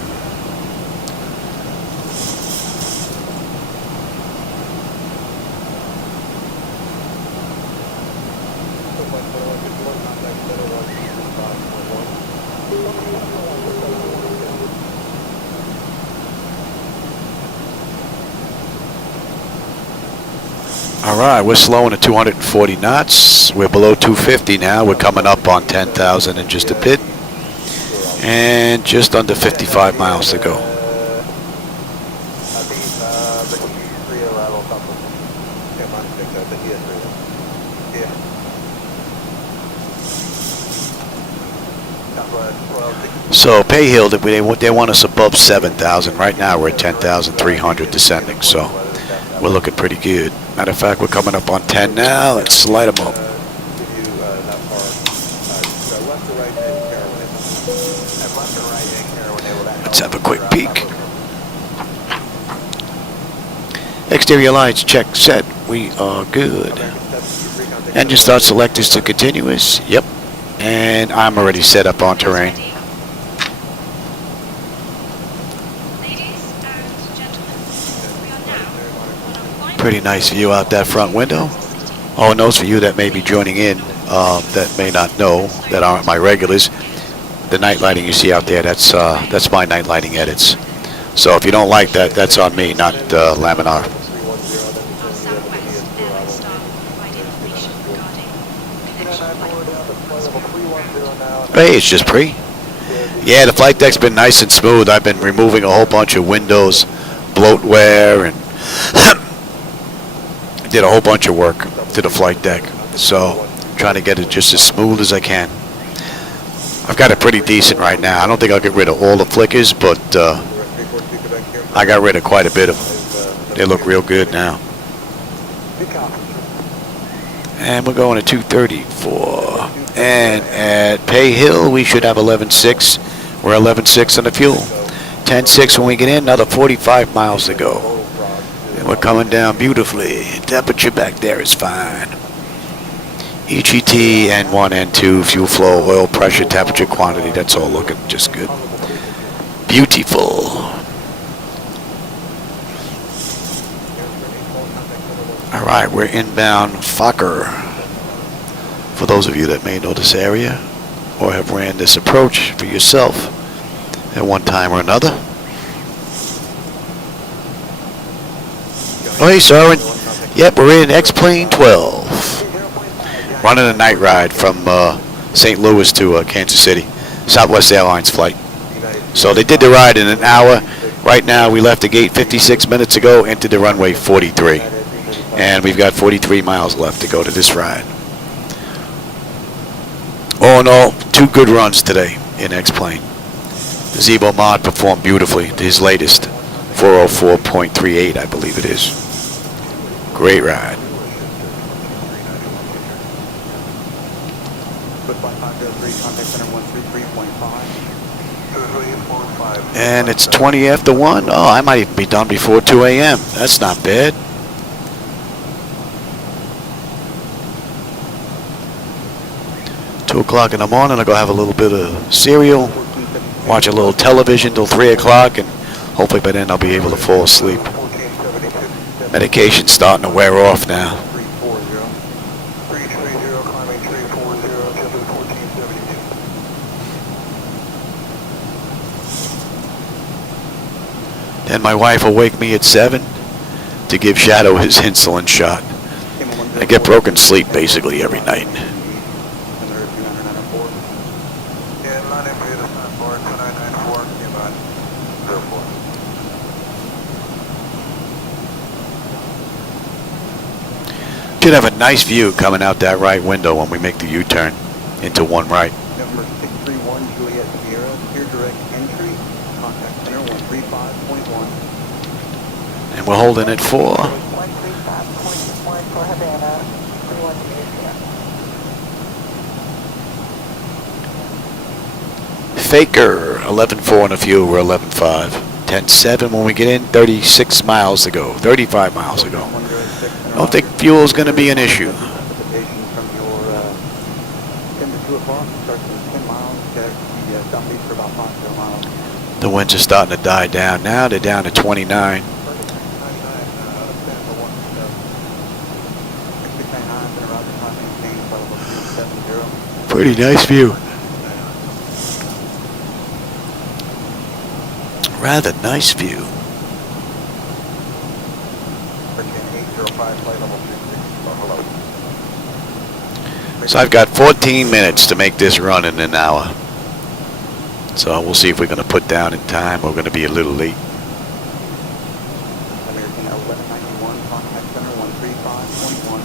All right, we're slowing at 240 knots. We're below 250 now. We're coming up on 10,000 in just a bit. And just under 55 miles to go. So Pay Hill, they want us above 7,000. Right now we're at 10,300 descending, so we're looking pretty good. Matter of fact, we're coming up on 10 now. Let's light them up. Let's have a quick peek. Exterior lights check, set. We are good. Engine start selectors to continuous. Yep. And I'm already set up on terrain. Pretty nice view out that front window. Oh, and those for you that may be joining in that may not know, that aren't my regulars, the night lighting you see out there, that's my night lighting edits. So if you don't like that, that's on me, not Laminar. Hey, it's just pre. Yeah, the flight deck's been nice and smooth. I've been removing a whole bunch of windows, bloatware, and did a whole bunch of work to the flight deck. So I'm trying to get it just as smooth as I can. I've got it pretty decent right now. I don't think I'll get rid of all the flickers, but I got rid of quite a bit of them. They look real good now. And we're going to 234. And at Pay Hill, we should have 11.6. We're 11.6 on the fuel. 10.6 when we get in, another 45 miles to go. And we're coming down beautifully. Temperature back there is fine. EGT, N1, N2, fuel flow, oil pressure, temperature, quantity, that's all looking just good. Beautiful. All right, we're inbound Fokker. For those of you that may know this area or have ran this approach for yourself at one time or another. Oh, hey, Soren. Yep, we're in X-Plane 12. Running a night ride from St. Louis to Kansas City. Southwest Airlines Flight. So they did the ride in an hour. Right now, we left the gate 56 minutes ago, entered the runway 43. And we've got 43 miles left to go to this ride. All in all, 2 good runs today in X-Plane. The Zibo-Mod performed beautifully. His latest, 404.38, I believe it is. Great ride. And it's 20 after 1. Oh, I might even be done before 2 a.m. That's not bad. O'clock in the morning, I'll go have a little bit of cereal, watch a little television till 3 o'clock, and hopefully by then I'll be able to fall asleep. Medication's starting to wear off now. Then my wife will wake me at 7 to give Shadow his insulin shot. I get broken sleep basically every night. Should have a nice view coming out that right window when we make the U-turn into 1 right. Number 631 Juliet Sierra, clear direct entry, contact center 135.1. And we're holding it for 135.1 for Havana, 313. Faker, 11.4 on the fuel, we're 11.5. 10.7 when we get in, 36 miles to go, 35 miles to go. I don't think fuel is going to be an issue. The winds are starting to die down now. They're down to 29. Pretty nice view. Rather nice view. So I've got 14 minutes to make this run in an hour. So we'll see if we're going to put down in time. We're going to be a little late. American 1191, contact center 135.1.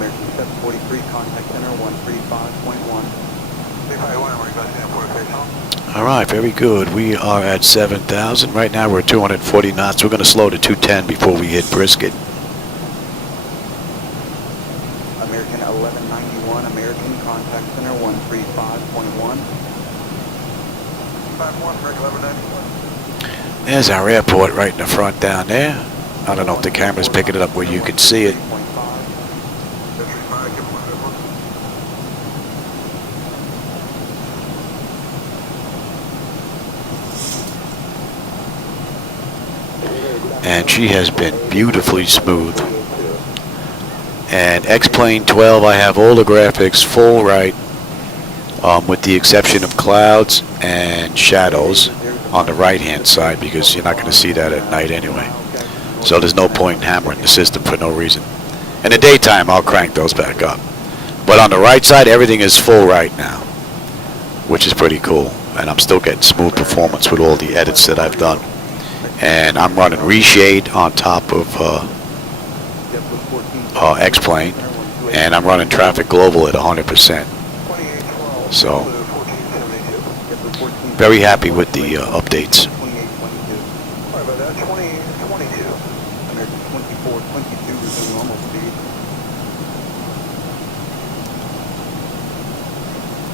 American 743, contact center 135.1. All right, very good. We are at 7,000. Right now we're at 240 knots. We're going to slow to 210 before we hit brisket. American 1191, American contact center 135.1. 51, American 1191. There's our airport right in the front down there. I don't know if the camera's picking it up where you can see it. And she has been beautifully smooth. And X-Plane 12, I have all the graphics full right, with the exception of clouds and shadows on the right-hand side, because you're not going to see that at night anyway. So there's no point in hammering the system for no reason. In the daytime, I'll crank those back up. But on the right side, everything is full right now, which is pretty cool. And I'm still getting smooth performance with all the edits that I've done. And I'm running reshade on top of X-Plane, and I'm running traffic global at 100%. So very happy with the updates.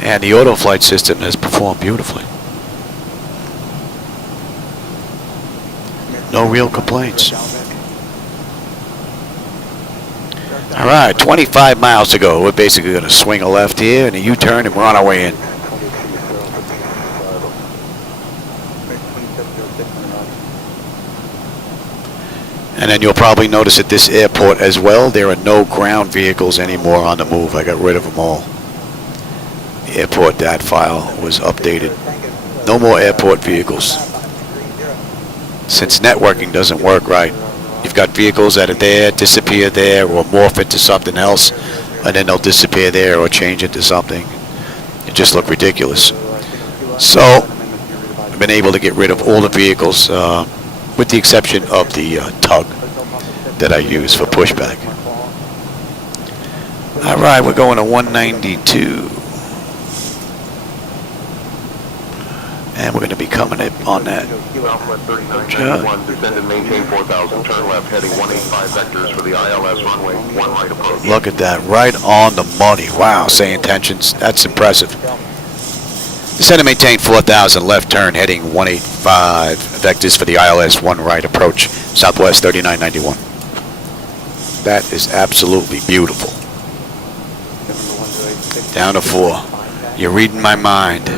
And the auto flight system has performed beautifully. No real complaints. All right, 25 miles to go. We're basically going to swing a left here and a U-turn, and we're on our way in. And then you'll probably notice at this airport as well, there are no ground vehicles anymore on the move. I got rid of them all. The airport DAT file was updated. No more airport vehicles. Since networking doesn't work right, you've got vehicles that are there, disappear there, or morph into something else, and then they'll disappear there or change into something. It just look ridiculous. So I've been able to get rid of all the vehicles, with the exception of the tug that I use for pushback. All right, we're going to 192. And we're going to be coming in on that. Southwest 3991, descend and maintain 4,000, turn left, heading 185 vectors for the ILS runway, 1 right approach. Look at that, right on the money. Wow, SayIntentions, that's impressive. Descend and maintain 4,000, left turn, heading 185 vectors for the ILS, 1 right approach, Southwest 3991. That is absolutely beautiful. Down to 4. You're reading my mind.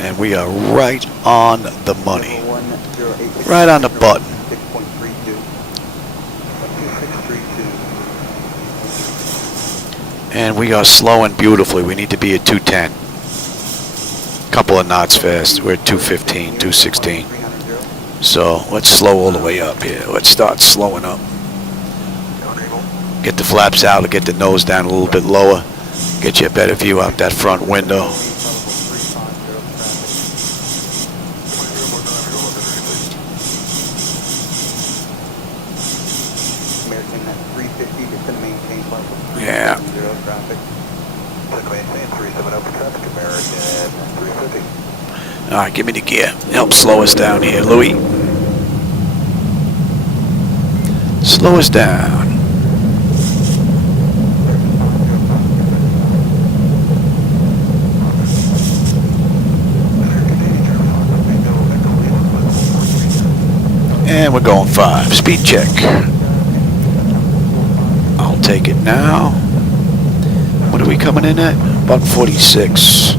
And we are right on the money. Right on the button. And we are slowing beautifully. We need to be at 210. Couple of knots fast. We're at 215, 216. So let's slow all the way up here. Let's start slowing up. Get the flaps out or get the nose down a little bit lower. Get you a better view out that front window. Yeah. All right, give me the gear. Help slow us down here, Louis. Slow us down. And we're going 5. Speed check. I'll take it now. What are we coming in at? About 46.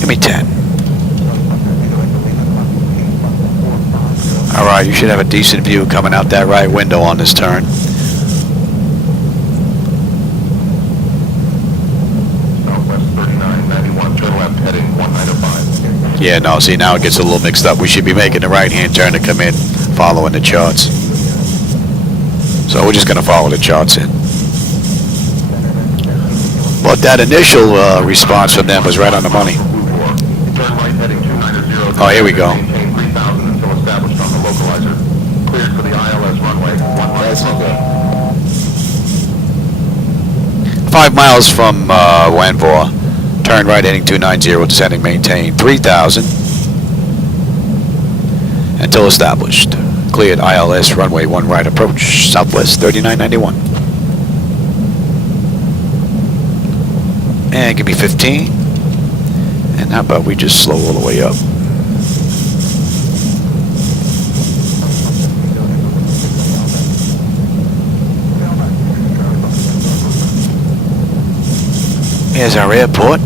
Give me 10. All right, you should have a decent view coming out that right window on this turn. Southwest 3991, turn left, heading 1905. Yeah, no, see, now it gets a little mixed up. We should be making the right-hand turn to come in following the charts. So we're just going to follow the charts in. But that initial response from them was right on the money. Oh, here we go. Cleared for the ILS runway. That's not good. 5 miles from Wanvor. Turn right heading 290, descending maintain 3,000 until established. Cleared ILS runway 1 right approach, Southwest 3991. And give me 15. And how about we just slow all the way up? Here's our airport.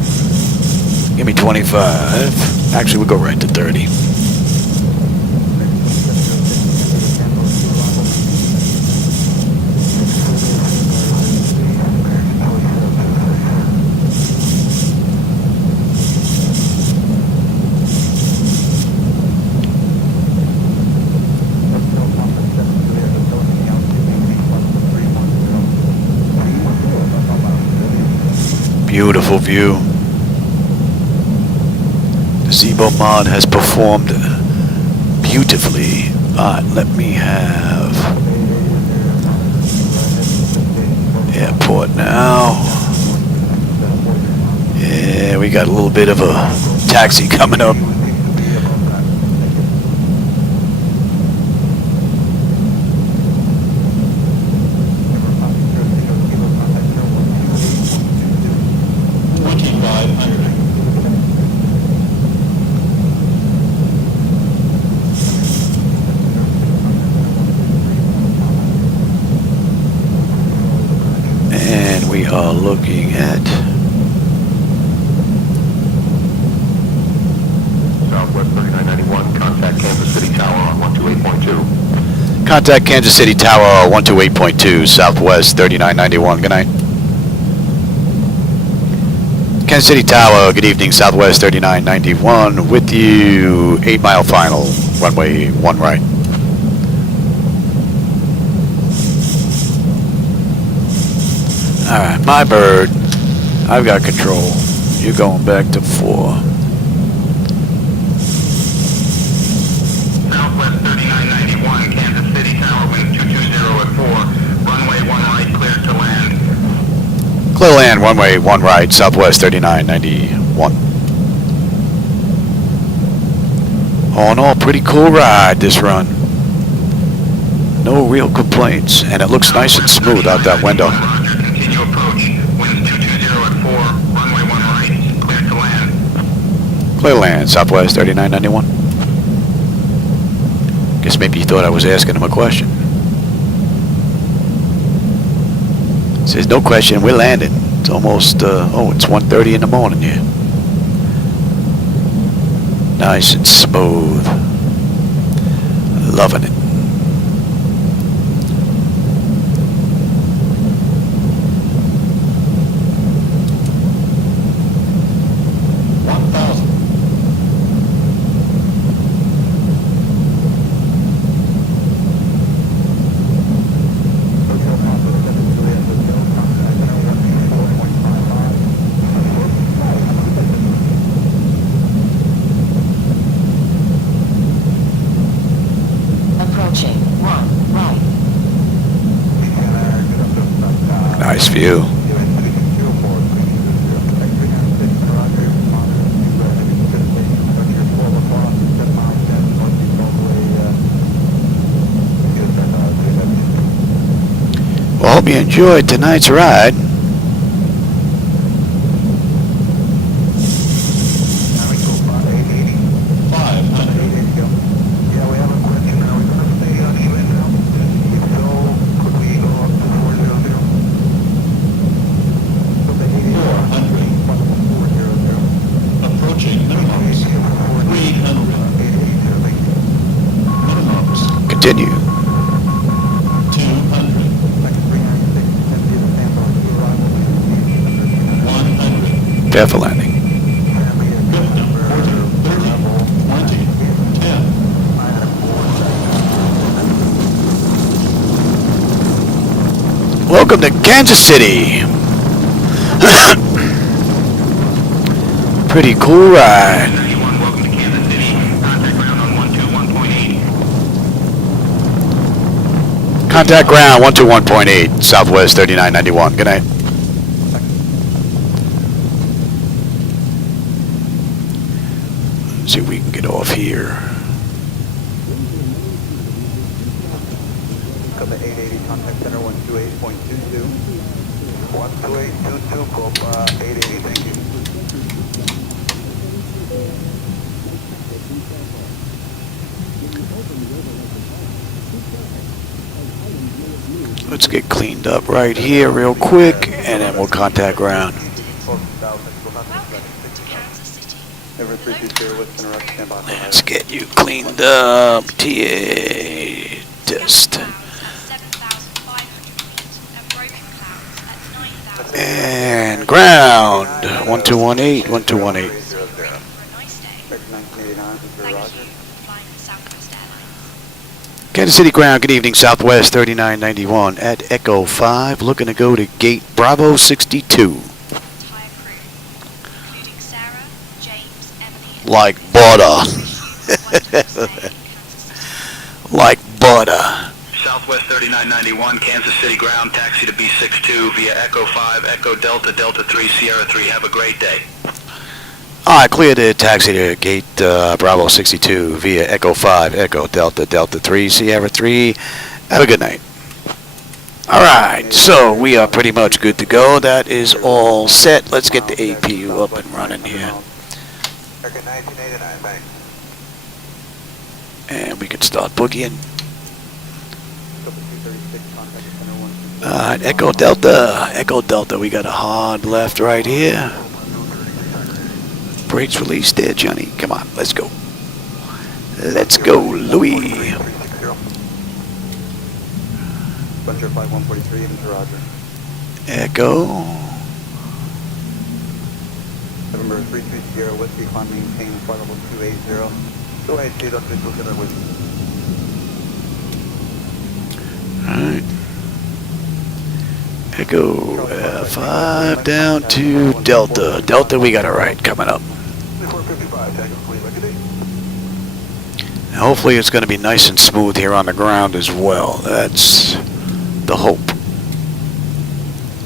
Give me 25. Actually, we'll go right to 30. Beautiful view. The Zibo-Mod has performed beautifully. Let me have airport now. Yeah, we got a little bit of a taxi coming up. We are looking at Southwest 3991, contact Kansas City Tower on 128.2. Contact Kansas City Tower 128.2, Southwest 3991. Good night. Kansas City Tower, good evening, Southwest 3991. With you, 8 mile final, runway 1 right. Alright, my bird. I've got control. You're going back to 4. Southwest 3991, Kansas City Tower, wind 220 at 4. Runway 1 right, cleared to land. Clear land, runway 1 right, Southwest 3991. All in all, pretty cool ride this run. No real complaints, and it looks nice and smooth out that window. Continue approach, wind 220 at 4. Runway 1 right, cleared to land. Clear land, Southwest 3991. Guess maybe you thought I was asking him a question. Says no question, we're landing. It's almost, it's 1:30 in the morning here. Nice and smooth. Loving it. Nice view. Well, hope you enjoyed tonight's ride. Continue. 200. Careful landing. 50, 40, 30, 20, 10. Welcome to Kansas City. Pretty cool ride. Welcome to Kansas City. Contact ground on 121.8. Contact ground 121.8, Southwest 3991. Good night. Let's see if we can get off here. Copa 880, contact center 128.22. 12822, Copa 880, thank you. Let's get cleaned up right here real quick, and then we'll contact ground. Over 320, what's in rush, stand by. Let's get you cleaned up. TA test. And ground 1218, 1218. Kansas City ground, good evening, Southwest 3991 at Echo 5, looking to go to gate Bravo 62. Like butter. Like butter. Southwest 3991, Kansas City ground, taxi to B62 via Echo 5, Echo Delta, Delta 3, Sierra 3. Have a great day. Alright, clear the taxi to gate Bravo 62 via Echo 5, Echo Delta, Delta 3, Sierra 3. Have a good night. Alright, so we are pretty much good to go. That is all set. Let's get the APU up and running here. And we can start boogieing. Alright, Echo Delta, we got a hard left right here. Brakes released there, Johnny. Come on, let's go. Let's go, Louis. Buncher flight 143, into Roger. Echo. November 330, Whiskey, climb maintain flight level 280. 280, don't be looking at Whiskey. Alright. Echo 5 down to Delta. Delta, we got a ride coming up. And hopefully it's going to be nice and smooth here on the ground as well. That's the hope.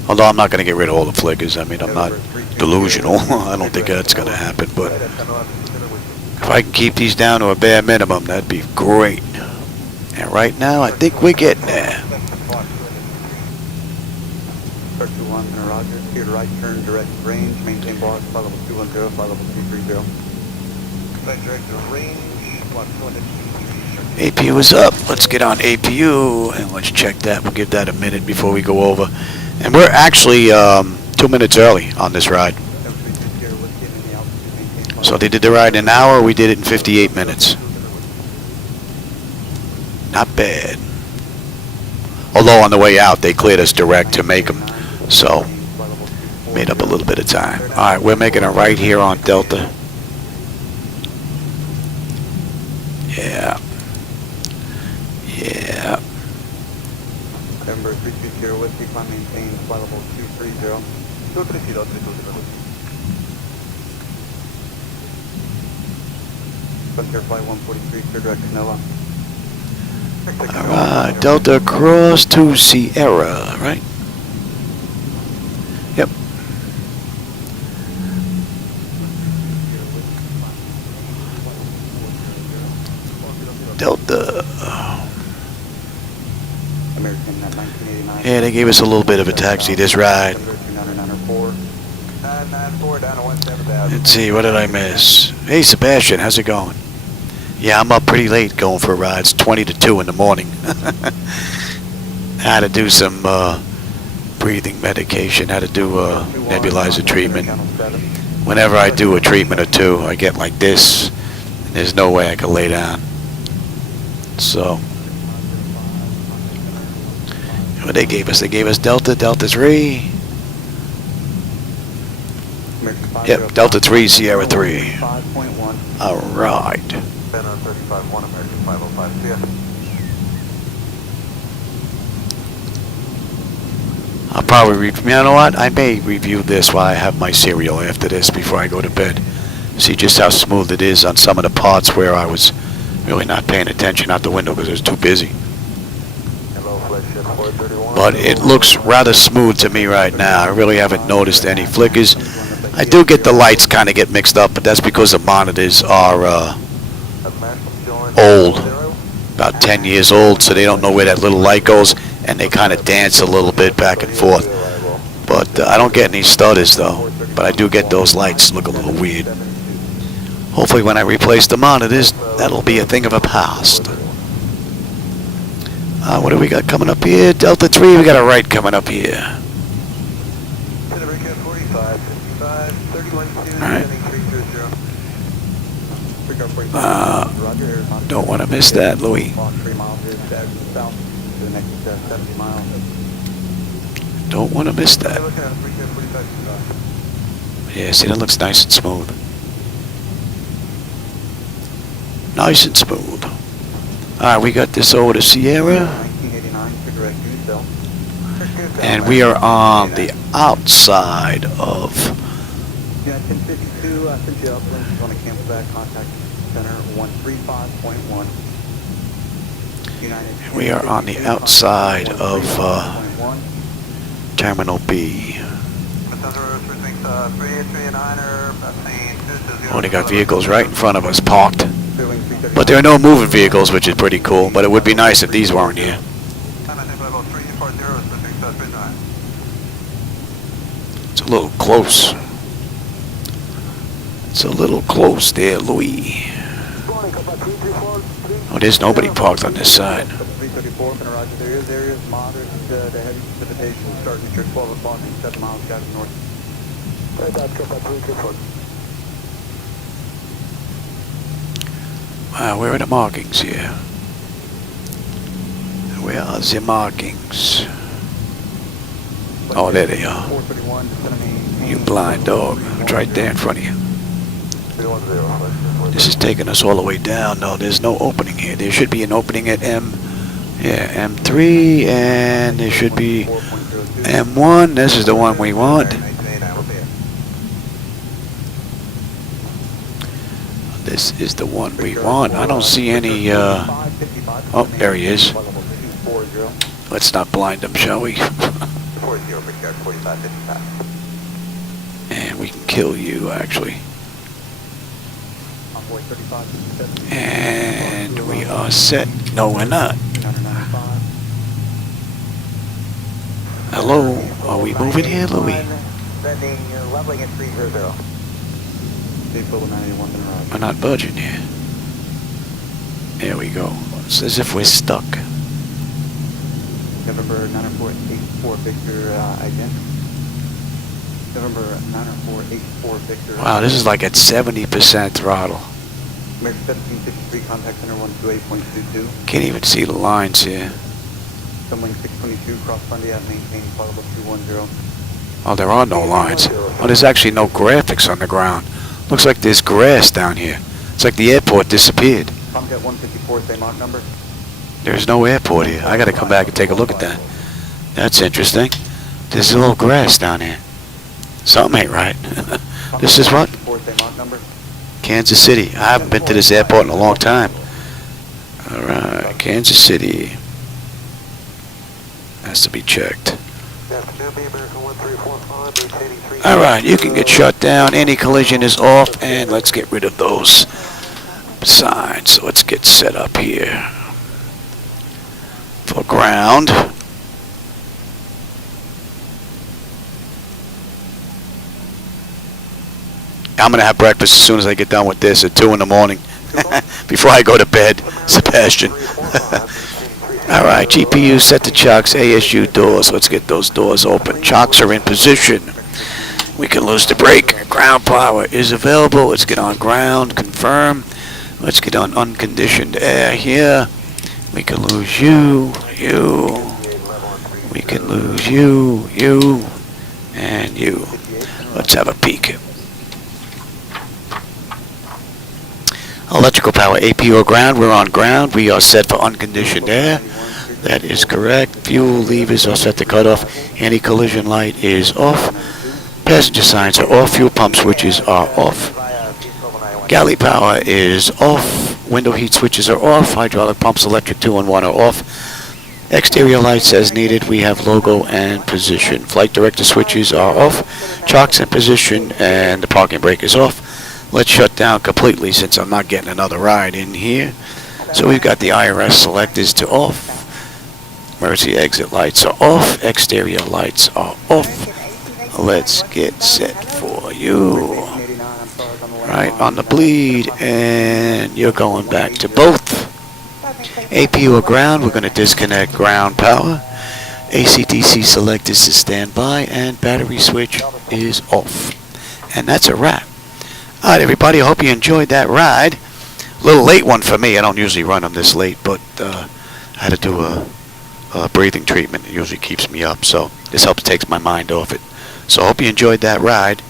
Although I'm not going to get rid of all the flickers. I mean, I'm not delusional. I don't think that's going to happen. But if I can keep these down to a bare minimum, that'd be great. And right now, I think we're getting there. 21, Roger. Clear to right turn, direct range, maintain blocks, flight level 210, flight level 230. Direct range, 120. APU is up. Let's get on APU and let's check that. We'll give that a minute before we go over. And we're actually 2 minutes early on this ride. So they did the ride in an hour. We did it in 58 minutes. Not bad. Although on the way out, they cleared us direct to make them. So, made up a little bit of time. Alright, we're making a right here on Delta. Yeah. Yeah. November 320, Whiskey, climb maintain flight level 230. 230. Frontier flight 143, clear direct Canela. Alright, Delta cross to Sierra, right? Yep. Delta. Yeah, they gave us a little bit of a taxi this ride. Let's see, what did I miss? Hey, Sebastian, how's it going? Yeah, I'm up pretty late going for rides, 20 to 2 in the morning. I had to do some breathing medication, had to do a nebulizer treatment. Whenever I do a treatment or two, I get like this, and there's no way I can lay down. So, what they gave us? They gave us Delta, Delta 3. Yep, Delta 3, Sierra 3. All right. 35-1, American 505, yeah. I'll probably, you know what? I may review this while I have my cereal after this before I go to bed. See just how smooth it is on some of the parts where I was really not paying attention out the window because I was too busy. But it looks rather smooth to me right now. I really haven't noticed any flickers. I do get the lights kind of get mixed up, but that's because the monitors are old, about 10 years old, so they don't know where that little light goes, and they kind of dance a little bit back and forth. But I don't get any stutters though, but I do get those lights look a little weird. Hopefully when I replace the monitors, that'll be a thing of the past. What do we got coming up here? Delta 3, we got a right coming up here. Alright. Don't want to miss that, Louis. Don't want to miss that. Yeah, see, that looks nice and smooth. Nice and smooth. Alright, we got this over to Sierra. And we are on the outside of... Yeah, 1052, since you're uplink, you want to cancel that, contact center 135.1. We are on the outside of Terminal B. Only got vehicles right in front of us parked. But there are no moving vehicles, which is pretty cool, but it would be nice if these weren't here. It's a little close. It's a little close there, Louis. Oh, there's nobody parked on this side. Wow, where are the markings here? Where are the markings? Oh, there they are. You blind dog. It's right there in front of you. This is taking us all the way down. No, there's no opening here. There should be an opening at M3, and there should be M1. This is the one we want. This is the one we want. I don't see any, oh, there he is. Let's not blind him, shall we? And we can kill you, actually. And we are set. No, we're not. Hello? Are we moving here, Louis? We're not budging here. There we go. It's as if we're stuck. November 90484 Victor ident. November 90484 Victor. Wow, this is like at 70% throttle. American 1753, contact center 128.22. Can't even see the lines here. Sunwing 622, cross Fundy at maintain flight level 210. Oh, there are no lines. Oh, there's actually no graphics on the ground. Looks like there's grass down here. It's like the airport disappeared. Tomcat 154, same mark number. There's no airport here. I gotta come back and take a look at that. That's interesting. There's a little grass down here. Something ain't right. This is what? Kansas City. I haven't been to this airport in a long time. Alright, Kansas City. Has to be checked. Alright, you can get shut down. Any collision is off, and let's get rid of those signs. So let's get set up here for ground. I'm going to have breakfast as soon as I get done with this at 2 in the morning before I go to bed, Sebastian. Alright, GPU set to chocks, ASU doors. Let's get those doors open. Chocks are in position. We can lose the brake. Ground power is available. Let's get on ground. Confirm. Let's get on unconditioned air here. We can lose you, you. We can lose you, you, and you. Let's have a peek. Electrical power, AP or ground. We're on ground. We are set for unconditioned air. That is correct. Fuel levers are set to cut off. Anti-collision light is off. Passenger signs are off. Fuel pump switches are off. Galley power is off. Window heat switches are off. Hydraulic pumps, electric 2 and 1 are off. Exterior lights as needed. We have logo and position. Flight director switches are off. Chocks in position and the parking brake is off. Let's shut down completely since I'm not getting another ride in here. So we've got the IRS selectors to off. Emergency exit lights are off. Exterior lights are off. Let's get set for you. Right on the bleed, and you're going back to both. AP or ground, we're going to disconnect ground power. AC/DC selectors to stand by, and battery switch is off. And that's a wrap. All right, everybody, I hope you enjoyed that ride. A little late one for me. I don't usually run them this late, but I had to do a breathing treatment. It usually keeps me up, so this helps take my mind off it. So I hope you enjoyed that ride.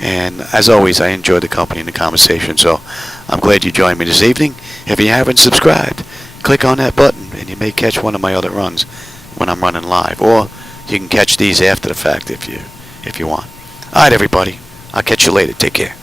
And as always, I enjoy the company and the conversation, so I'm glad you joined me this evening. If you haven't subscribed, click on that button, and you may catch one of my other runs when I'm running live. Or you can catch these after the fact if you want. All right, everybody. I'll catch you later. Take care.